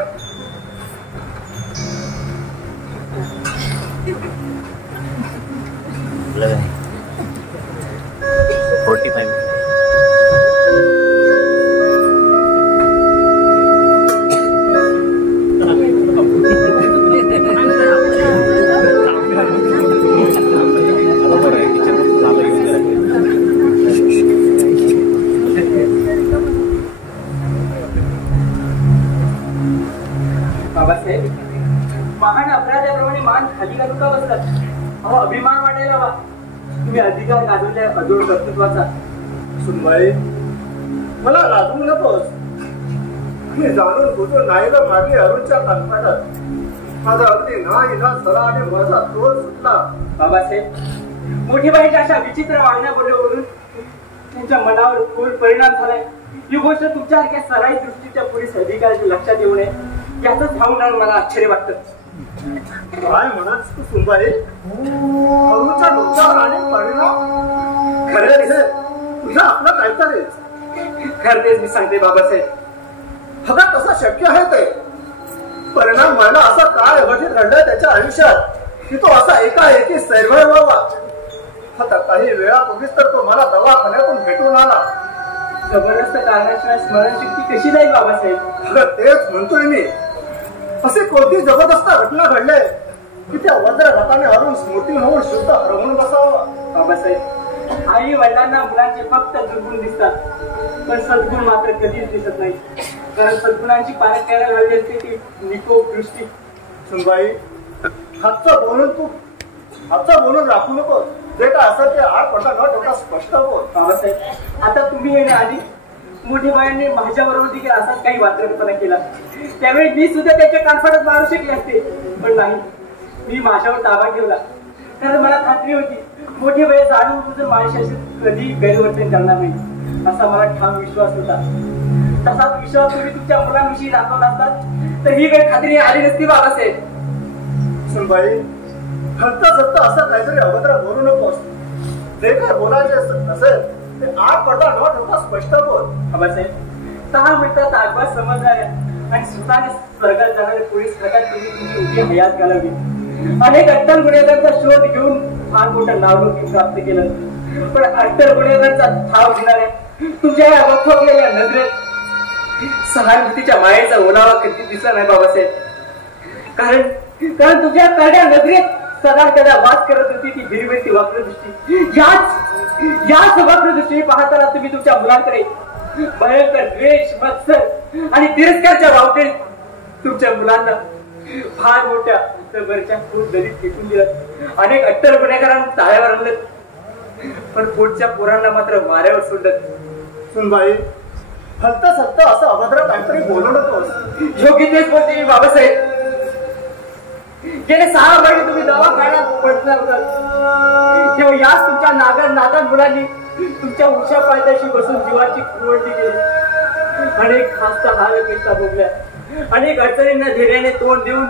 45. बाबासाहेब, महान अपराध्याप्रमाणे मान खाली घालून का बसलात? अहो, अभिमान वाटायला हवा. तुम्ही अधिकार गाजवल्या अजून कर्तृत्वाचा. सुनबाई, मला लाजवू नकोस. मी जाणून बुजून नाही तर मागे अरुणच्या कानपाटात माझा अगदी ना इलाज झाला आणि माझा तोल सुटला. बाबासाहेब, मोठी बाईच्या अशा विचित्र वागण्या बोलल्यावरून तुमच्या मनावर खोल परिणाम झालाय. ही गोष्ट तुमच्यासारख्या सराई दृष्टीच्या पोलीस अधिकाऱ्याच्या लक्षात येऊ नये याच ठाऊन मला आश्चर्य वाटतं. काय म्हणत तू सुनबाई? अरुणच्या डोक्यावर आणि परिणाम खरं तुझा आपला काहीतरी खरं तेच मी सांगते बाबासाहेब. बघा कसं शक्य आहे ते. परिणाम व्हायला असं काय अघटित घडलंय त्याच्या आयुष्यात की तो असा एकाएकी सैरभय व्हावा. आता काही वेळापूर्वीच तर तो मला दवाखान्यातून भेटून आला. जबरदस्त कारणाशिवाय स्मरणशक्ती कशी जाईल बाबासाहेब? तेच म्हणतोय मी. असे कोणती जबरदस्त घटना घडले की त्या वज्रघाताने अरुण स्मृती होऊन शुद्ध हरवून बसावं. बाबासाहेब, आई वडिलांना मुलांचे फक्त दुर्गुण दिसतात, पण सद्गुण मात्र कधीच दिसत नाही. कारण सद्गुणांची पारख करायला हवी असते ती निकोप दृष्टी. सुनबाई, हातचं बोलून राखू नको. जे काय असं ते आठ पडता न ठेवता स्पष्ट बोल. बाबासाहेब, आता तुम्ही येण्याआधी मोठी बायांनी माझ्या बरोबर देखील असाच काही वात्रटपणा केला. त्यावेळी मी सुद्धा त्याच्या कानफाटात मारू शकले असते, पण नाही. मी माझ्यावर ताबा ठेवला कारण मला खात्री होती मोठी बाई जाणून तुझं माझ्याशी कधी गैरवर्तन करणार नाही असा मला ठाम विश्वास होता. तसाच विश्वास तुम्ही तुमच्या मुलांविषयी दाखवला असतात तर ही काही खात्री आली नसती बाबासाहेब. सुनबाई, सत्ता असं काहीतरी अभद्र बोलू नकोस. जे काय बोलायचे असेल ते आठ पडदा न ठेवता स्पष्ट बोल. बाबासाहेब, 6 मिनिटात आगवास समजणाऱ्या आणि स्वतःने स्वर्गात जाणारे पोलीस खात्यात तुम्ही तुमची उभी हयात घालवली. अनेक अट्टल गुन्हेगारांचा शोध घेऊन फार मोठं नावलौकिक प्राप्त केलं. पण अट्टल गुन्हेगारांचा ठाव घेणाऱ्या तुमच्या या वखवलेल्या नजरेत सहानुभूतीच्या मायेचा ओलावा कधी दिसला नाही बाबासाहेब. कारण तुमच्या करड्या नजरेत सदा कदा वाद करत होती ती भिरभिरती वक्रदृष्टी. याच वक्रदृष्टीने पाहताना तुम्ही तुमच्या मुलांकडे भयंकर द्वेष, मत्सर आणि तिरस्कारच्या वावटेने तुमच्या मुलांना फार मोठ्या उत्तरभरच्या खूप दरीत फेकून दिलं. अनेक अट्टल गुन्हेगारांना ताळ्यावर आणलं, पण पोटच्या पोरांना मात्र वाऱ्यावर सोडलं. सुनबाई, सत्त असं अभद्र काहीतरी बोलू नकोस. योग्य तेच बोलते मी बाबासाहेब. गेले 6 महिने तुम्ही दवाखान्यात पडला होता तेव्हा याच तुमच्या नादान मुलांनी तुमच्या उशा पायथ्याशी बसून जीवाची कुरवडली गेली. अनेक खास्ता हाल पेक्षा भोगल्या, अनेक अडचणींना धैर्याने तोंड देऊन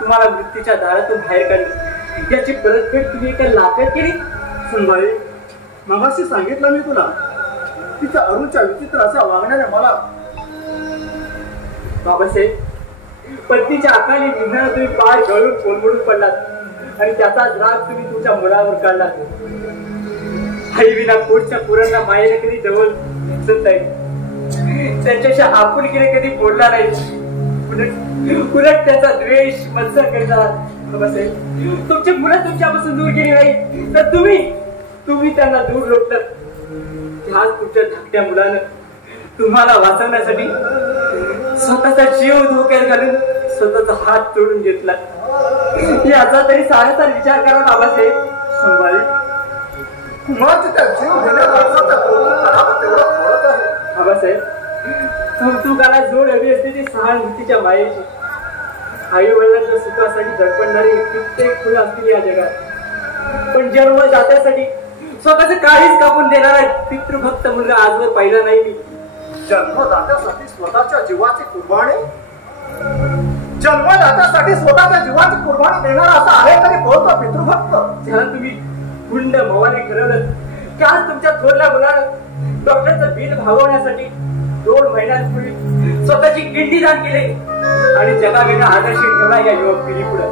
तुम्हाला मृत्यूच्या दारातून बाहेर काढले. याची परतफेड तुम्ही एका लाखात केली. सुनबाई, मगाशी सांगितलं मी तुला तिच्या अरुणच्या विचित्र अशा वागण्याने मला. बाबासाहेब, पत्नीच्या अकाली निघण्याला तुम्ही पाय गळून कोलमडून पडलात आणि त्याचा राग तुम्ही तुमच्या मुलावर काढलात. आई विना पोटच्या पोरांना मायेने कधी जवळ दिसत नाही, त्यांच्याशी आपुलकीने कधी बोलला नाही, उलट त्याचा द्वेष मत्सर करतात. बाबासाहेब, तुमची मुलं तुमच्यापासून दूर गेली नाही तर तुम्ही त्यांना दूर लोटलात. ह्याच तुमच्या धाकट्या मुलानं तुम्हाला वाचवण्यासाठी स्वतःचा जीव धोक्यात घालून स्वतःचा हात तोडून घेतला. याचा तरी सारासार विचार करा बाबासाहेब. सुनबाई, त्या जीव बाबासाहेब, कौतुकाला जोड हवी असते ती सहानुभूतीच्या मायेची. आई वडिलांच्या सुखासाठी धडपडणारी कित्येक फुलं असतील या जगात, पण जन्म जात्यासाठी स्वतःच काळीच कापून देणारा पितृभक्त मुलगा आजवर पाहिला नाही मी. जन्मदात्यासाठी स्वतःच्या जीवाची कुर्बानी, जन्मदात्यासाठी स्वतःच्या जीवाची कुर्बानी देणारा असा आहे तरी बोलतो पितृभक्त. ज्याला तुम्ही गुंड मवाने ठरवलं की आज तुमच्या थोरल्या मुलानं डॉक्टरचं बिल भागवण्यासाठी 2 महिन्यांपूर्वी स्वतःची किडनी दान केली आणि जगावेगळा आदर्श ठेवला या युवक पिढी पुढे.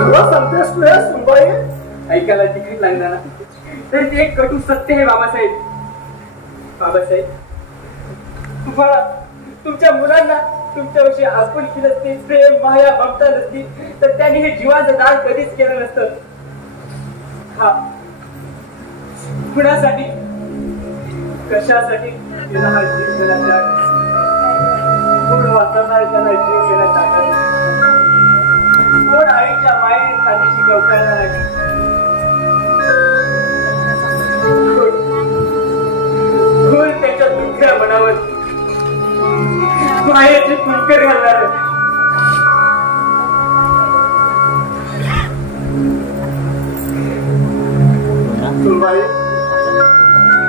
खरं सांगतेस तू हे सुनबाई? ऐकायला तिकीट लागणार तर ते एक कटू सत्य आहे बाबासाहेब. बाबासाहेब, तुम्हाला तुमच्या मुलांना तुमच्याविषयी आपुलकी नसती, प्रेम, माया, ममता नसती तर त्यांनी हे जीवाचं दान कधीच केलं नसतं. हा कुणासाठी कशासाठी हा जीव त्यांना जीव देण्यात टाकावे. कोण आईच्या मायेने खाली शिकवताना नाही. कोण त्याच्या दुःख्या मनावर मायेचे कुंकर घालणार. सुनबाई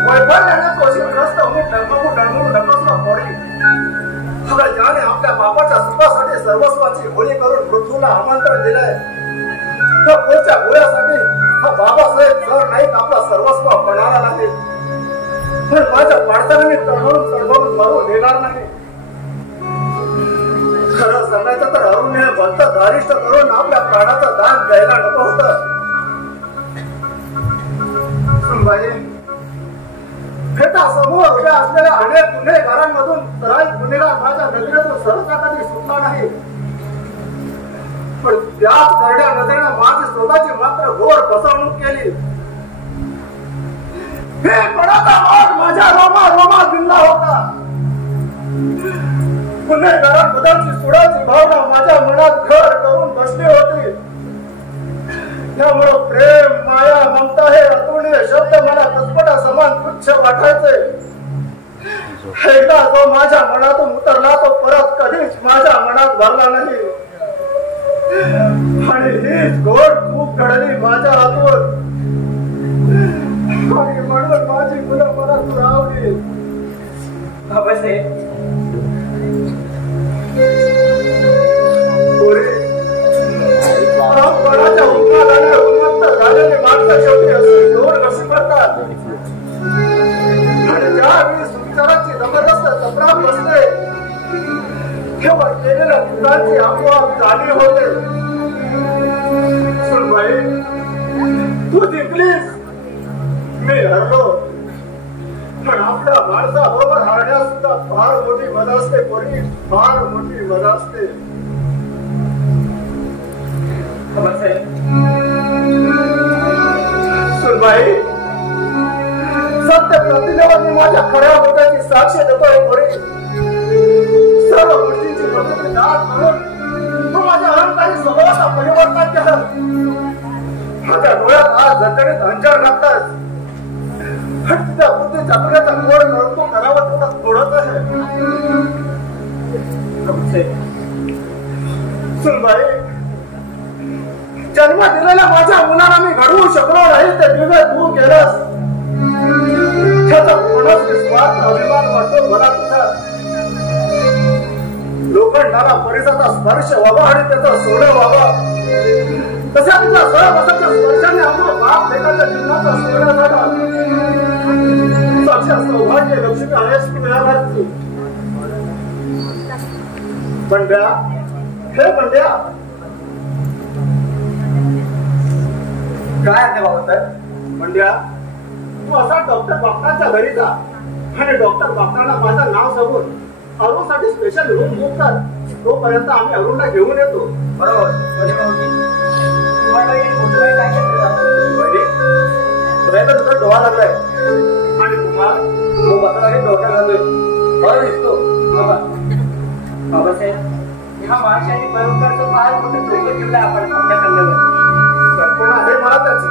वैभव ग्रस्त होऊन डगमगून ढकसला मोरी. आता ज्याने आपल्या बापाच्या सुखासाठी सर्वस्वाची होळी करून पृथ्वीला आमंत्रण दिलंय तर पुढच्या गोळ्यासाठी हा बाबासाहेब जर नाही आपला सर्वस्व बनाला नाही. पण माझ्या पाडसाने मी तडफडून मारू देणार नाही. खरं सांगायचं तर अरुण हे भक्त धारिष्ट करून आपल्या प्राणाचं दान द्यायला नको होतं. सुनबाई फेटा समोर उभ्या असलेल्या अनेक गुन्हेगारांमधून तराई गुन्हेगार माझ्या नजरेतून सहसा कधी सुटला नाही. पण त्याच करड्या नजरेनं माझी स्वतःची मात्र घोर फसवणूक केली. हे पडाचा माग माझ्या रोमा दिला होता. गुन्हेगारांबद्दलची सुडाची भावना माझ्या मनात घर करून बसली होती. त्यामुळे प्रेम माया ममता हे अतुलनीय शब्द मला कसपटा समान तुच्छ वाटायचे. एकदा जो माझ्या मनातून उतरला तो परत कधीच माझ्या मनात भरला नाही. आणि हीच गोड खूप घडली माझ्या हातून. आणि म्हणून माझी मुलं मला दुरावली. परंपराच्या उन्मादाने उन्मत्त झालेले माणसं शेवटी असे दोन कशी करतात. आणि ज्यावेळी सुविचारांची जबरदस्त चपराक बसते तेव्हा केलेल्या चुकांची आपोआप जाणीव होते. सुनबाई तू जिंकलीस मी हरलो. पण आपल्या माणसाबरोबर हारण्यास सुद्धा फार मोठी मजा असते. पोरी फार मोठी मजा असते. सुनबाई सत्य प्रतिदेवा मी माझ्या खऱ्या बोटाची साक्ष देतोय. पोरी सर्व गोष्टींची मदत दाद म्हणून तू माझ्या अहंकारी स्वभावाचा परिवर्तन केलं. माझ्या डोळ्यात आज झटडीत अंजर घातलास. तुझ्या बुद्धी चातुर्याचा निवड करतो करावा तुला थोडंच आहे. सुनबाई जन्म दिलेल्या माझ्या मुलांना मी घडवू शकलो नाही ते दिव्य तू केलंस. त्याचा कोणाच निस्वार्थ अभिमान वाटतो मला तुझा. लोखंडाला परिसराचा स्पर्श व्हावा आणि त्याचं सोनं व्हावा तसा तुझ्या सहवासाच्या स्पर्शाने आपला बाप लेखाच्या जीवनाचा सोनं झाला. साक्षात सौभाग्य लक्ष्मी आहेस तू यावरती. बंड्या हे बंड्या काय आहे बाबासाहेब? बंड्या तू असा डॉक्टर बापटाच्या घरी जा आणि डॉक्टर बापटाला माझं नाव सांगून अरुणसाठी स्पेशल रूम बुक कर. तोपर्यंत आम्ही अरुणला घेऊन येतो. बरोबर तुझा डोळा लागलाय आणि तुम्हाला बसला डोक्या घालतोय. बरं दिसतो बाबासाहेब ह्या माणसाने बरोबरचं फार मोठं डोकं ठेवलंय आपण आपल्या खांद्यावर. कल्पना आहे मला त्याची.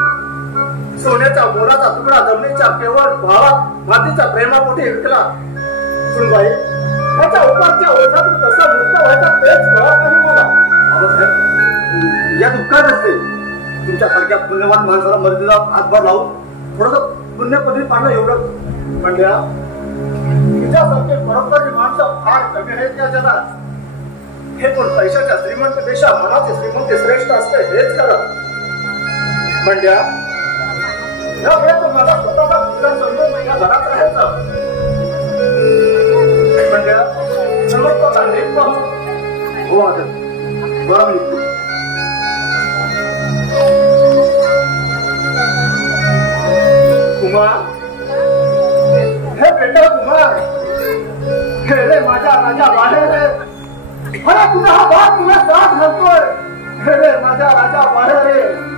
सोन्याच्या मोलाचा तुकडा जमिनीच्या केवळ भावात मातीच्या प्रेमापोटी विकला. सुनबाई त्याच्या उपारच्या ओझातून कसं मुक्त व्हायचं तेच कळत नाही मला. बाबासाहेब या दुःखात असते तुमच्यासारख्या पुण्यवान माणसाला मर्जीला हातभार लावून थोडस पुण्यपदरी पाडलं एवढं. म्हणजे तुझ्यासारखे परोपकारी माणसं फार कमी आहेत या जगात. हे पण पैशाच्या श्रीमंतपेक्षा मनाचे श्रीमंत श्रेष्ठ असते हेच खरं. म्हणजे यामुळे तो माझा स्वतःचा मुलगा समजून महिना घरात राहायचा. म्हणजे समजता नीट पाहून हो आता बरं निघतो. कुमार हे बेटा कुमार हे रे माझ्या राजा बाहेर रे. अरे तुझा हा बाप तुला साथ घालतोय. हे रे माझ्या राजा बाहेर रे.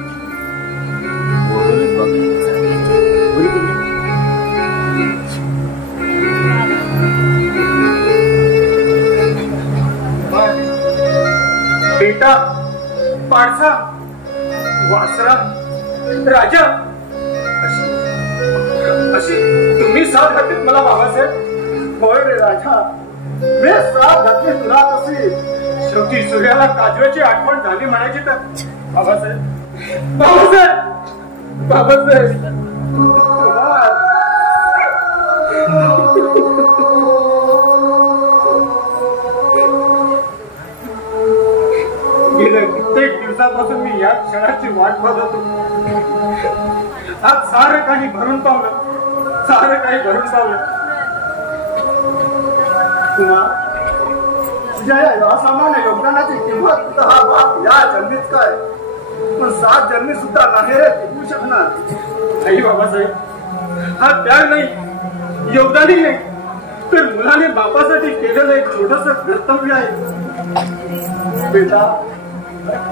बेटा, पाडसा, वासरा, राजा, अशी तुम्ही साथ घातलीत मला बाबासाहेब. होय रे राजा, मी साथ घातली तुला तशी. शेवटी सूर्याला काजव्याची आठवण झाली म्हणायची तर बाबासाहेब, बाबासाहेब, बाबासाहेब. गेल्या कित्येक दिवसापासून मी या क्षणाची वाट बघत होतो. आज सारं काही भरून पावलं, सारं काही भरून पावलं. तुझ्या या असामान्य योगदानाची किंमत हा बाप या जन्मीच काय, पण 7 जन्मी सुद्धा नाही रे टिकू शकणार. नाही बाबासाहेब, हा त्याग नाही, योगदानही नाही, तर मुलाने बापासाठी केलेलं एक छोटस कर्तव्य आहे. बेटा,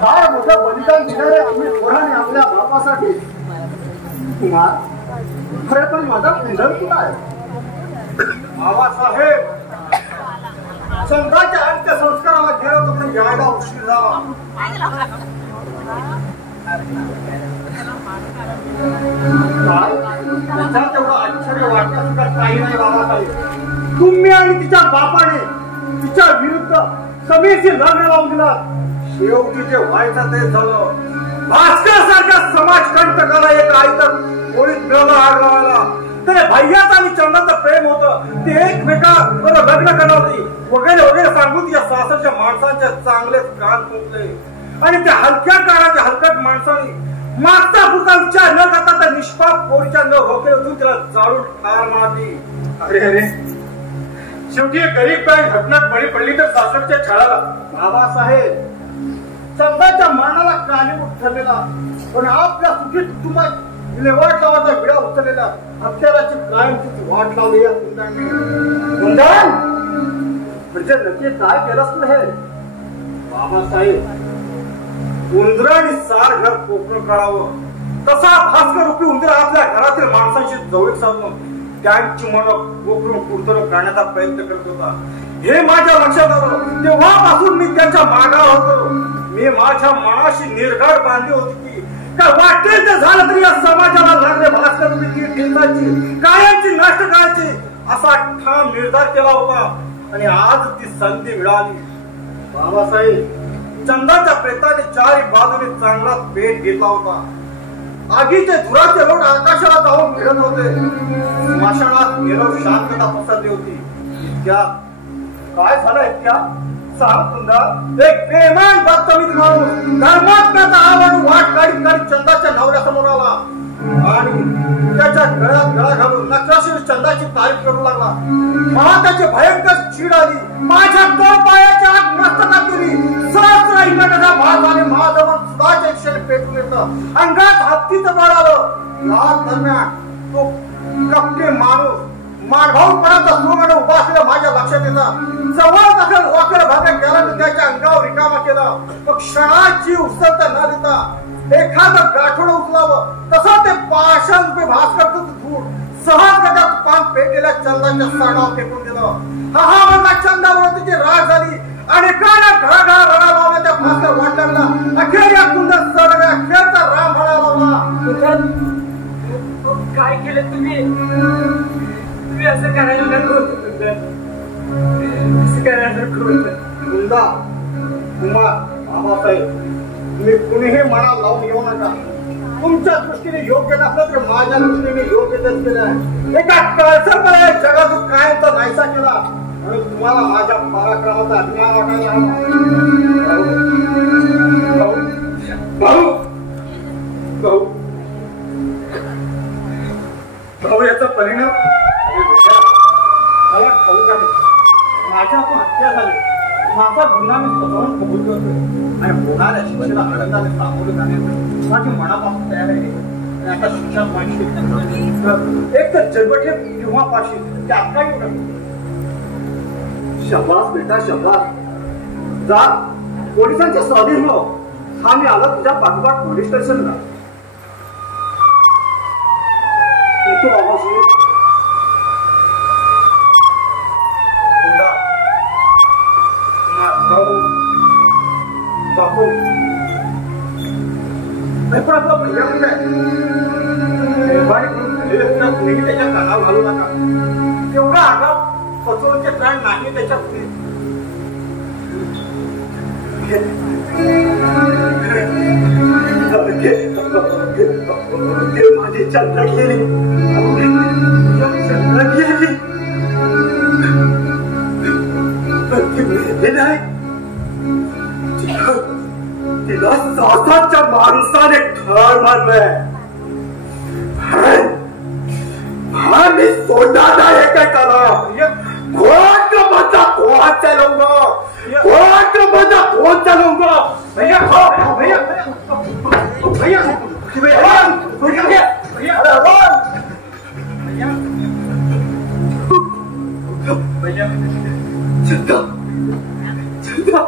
फार मोठं बलिदान दिणारे आम्ही पोराने आपल्या बापासाठी. कुमार, खरे पण माझा निधन तुला आहे. बाबासाहेब, संघाच्या अंत्यसंस्काराला गेलो तर पण यायला उशीर झाला. तेवढं आश्चर्य वाटतं सुद्धा काही नाही बाबासाहेब. तुम्ही आणि तिच्या बापाने तिच्या विरुद्ध समीरशी लग्न लावून दिला. शेवटी जे व्हायचं ते झालं. भास्कर सारख्या समाज कंटकाला एक आई तर कोणीच मिळवलं आग लावायला. ते भैयाचं आणि चंदाचं प्रेम होतं, ते एकमेकांबरोबर लग्न करणार होती वगैरे वगैरे सांगून या सासरच्या माणसांचे चांगलेच कान फुंकले. आणि त्या हलक्या काळाच्या हलकट माणसाने मागचा पुढचा विचार न करता त्या निष्पाप पोरीच्या न भोके होऊन तिला जाळून ठार मारली. अरे अरे, शेवटी गरीब काय घटनात बळी पडली तर सासरच्या छळाला. बाबासाहेब, चंदाच्या मरणाला कारणीभूत ठरलेला, पण आपल्या सुखी कुटुंबात विल्हेवाट लावायचा विडा उचललेला हत्याराची कायमचीच वाट लावली या कुंदाने. कुंदन म्हणजे नक्की काय केलंस तू हे? बाबासाहेब, उंदराने सार घर कोकण काढावं तसा भास्कर रूपी उंदीर आपल्या घरातील माणसांशी जवळ साधून त्यांची मन कोकण कुरतडून काढण्याचा प्रयत्न करत होता. हे माझ्या लक्षात आलं तेव्हापासून मी त्यांच्या मागावर होतो. मी माझ्या मनाशी निर्घाट बांधली होती की काय वाटेल ते झालं तरी या समाजाला लागले भास्कर रूपी ठेचायची, कायमची नष्ट करायची असा ठाम निर्धार केला होता. आणि आज ती संधी मिळाली. बाबासाहेब, चंदाच्या प्रेताने 4 बाजूने चांगला पेट घेतला होता. आगीचे धुराचे लोट आकाशाला जाऊन मिळत होते. स्मशानात गेलो शांतता पसरली होती. इतक्या काय झालं? इतक्या सांग सुंदर. एक बेमान बदतमीज माणूस धर्मात्म्याचा आवड वाट काढीत काढीत चंदाच्या नवऱ्यासमोर आला आणि त्याच्या गळ्यात गळा घालून नकाशीर चंदाची तारीफ करू लागला. मला त्याची भयंकर चीड आली. माझ्या 2 पायाच्या आत मस्तकात गेली. सहस्र इंगटाचा भाग आणि महाजवळ सुधाच्या क्षण पेटून येतं. अंगात हत्तीचं बळ आलं. या दरम्यान तो कपटे माणूस मानभाऊपणात सोंगण उभा असलेला माझ्या लक्षात येतं. जवळ दखल वाकड भागा केला तर त्याच्या अंगावर रिकामा केला. मग क्षणाची उसळता न देता एखादं गाठोड उचलावं तसं ते पाषाण रूपी भास्करचं धूळ सहज गजात पान पेटलेल्या चंदाच्या साडावर फेकून दिलं. हा माझा चंदावर तिची राग झाली आणि काना घळाघळा रडा लावला. त्या भास्कर वाट लागला. अखेर या कुंदन सडव्या अखेरचा राम हळा लावला. काय केलं तुम्ही? असं करायला नको होतं. असं करायला नको होतं. कुंदा, कुमार, बाबासाहेब, मी कुणीही मनाला लावून येऊ नका. तुमच्या दृष्टीने योग्य नसलं तर माझ्या दृष्टीने योग्यच केलं आहे. एका कळसरपणा जगातून कायमचा नाहीसा केला आणि तुम्हाला माझ्या पराक्रमाचा अभिमान वाटायला भाऊ भाऊ भाऊ याचा परिणाम मला ठाऊक आहे. माझ्या पण हत्या झाली. माझा गुन्हा मी स्वतःहून कबूल करतोय आणि होणाऱ्या शिक्षेला आनंदाने सामोरे जाण्यासाठी माझी मनापासून तयार आहे. आता शिक्षा माहिती एक तर जन्मठेप किंवा पाशी त्यात काही होणार. शबास बेटा, शबास. जा पोलिसांच्या स्वाधीन हो. हा मी आला तुझ्या पाठोपाठ पोलीस स्टेशनला. येतो बाबाशी. बापू नाही पण आपला भैया म्हणजे नेहमी त्याच्या कानावर घालू नका. एवढा आगाप फसवणूकचे प्राण नाही त्याच्या पुढे. माझी चंद्र गेली नाही. तिला सासाच्या माणसाने ठार मारलंय. हा मी सोडणार नाही काय करा. कोण बचा कोण चलूंगा, कोण बचा कोण चलूंगा. भैया भैया भैया भैया भैया चिंता चिंता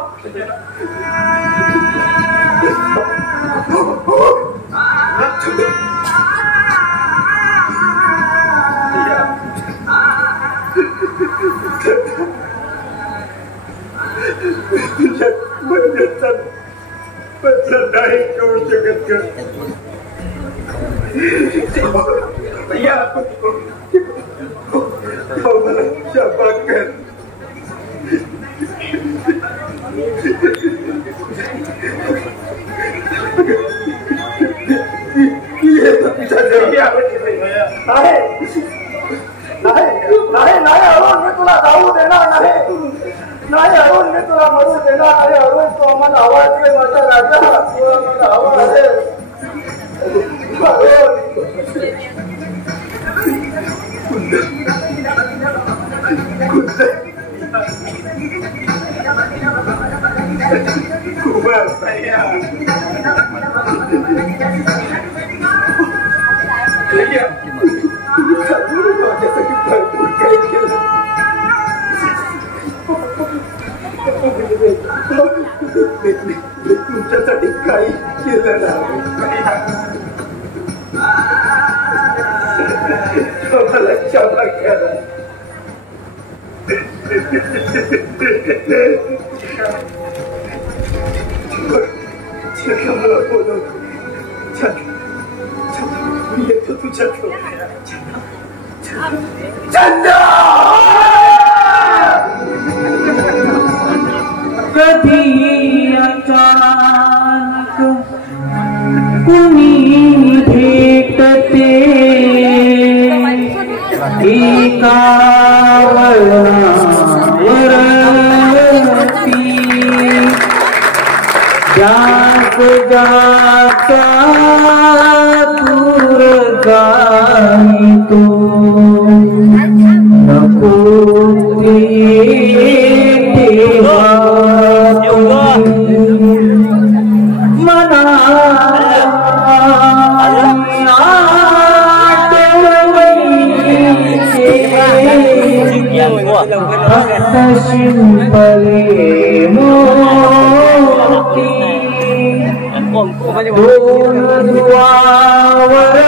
नाही करू शकत भैया. मला क्षमा कर. नाही अरुण मी तुला जाऊ देणार नाही. नाही अरुण मी तुला मरू देणार नाही. अरुण तो आम्हाला हवा आहे माझा राजा. तो आम्हाला हवा आहे. भरपूर काही केलं. तुमच्यासाठी काही केलं नाही. मला क्षमा करा. मला बोलवतो. मी येतो तुझ्याकडे. कधी अचानक कुणी भेटते एका वळणावरती जात जाता दूर जातो नको शिंपले मोती दोन दुआवर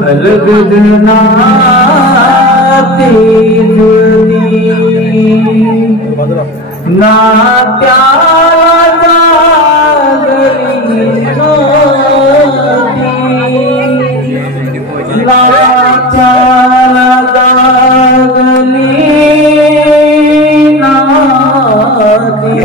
अलगद नाते जुळती नात्याला जागली नात्याला जागली नाती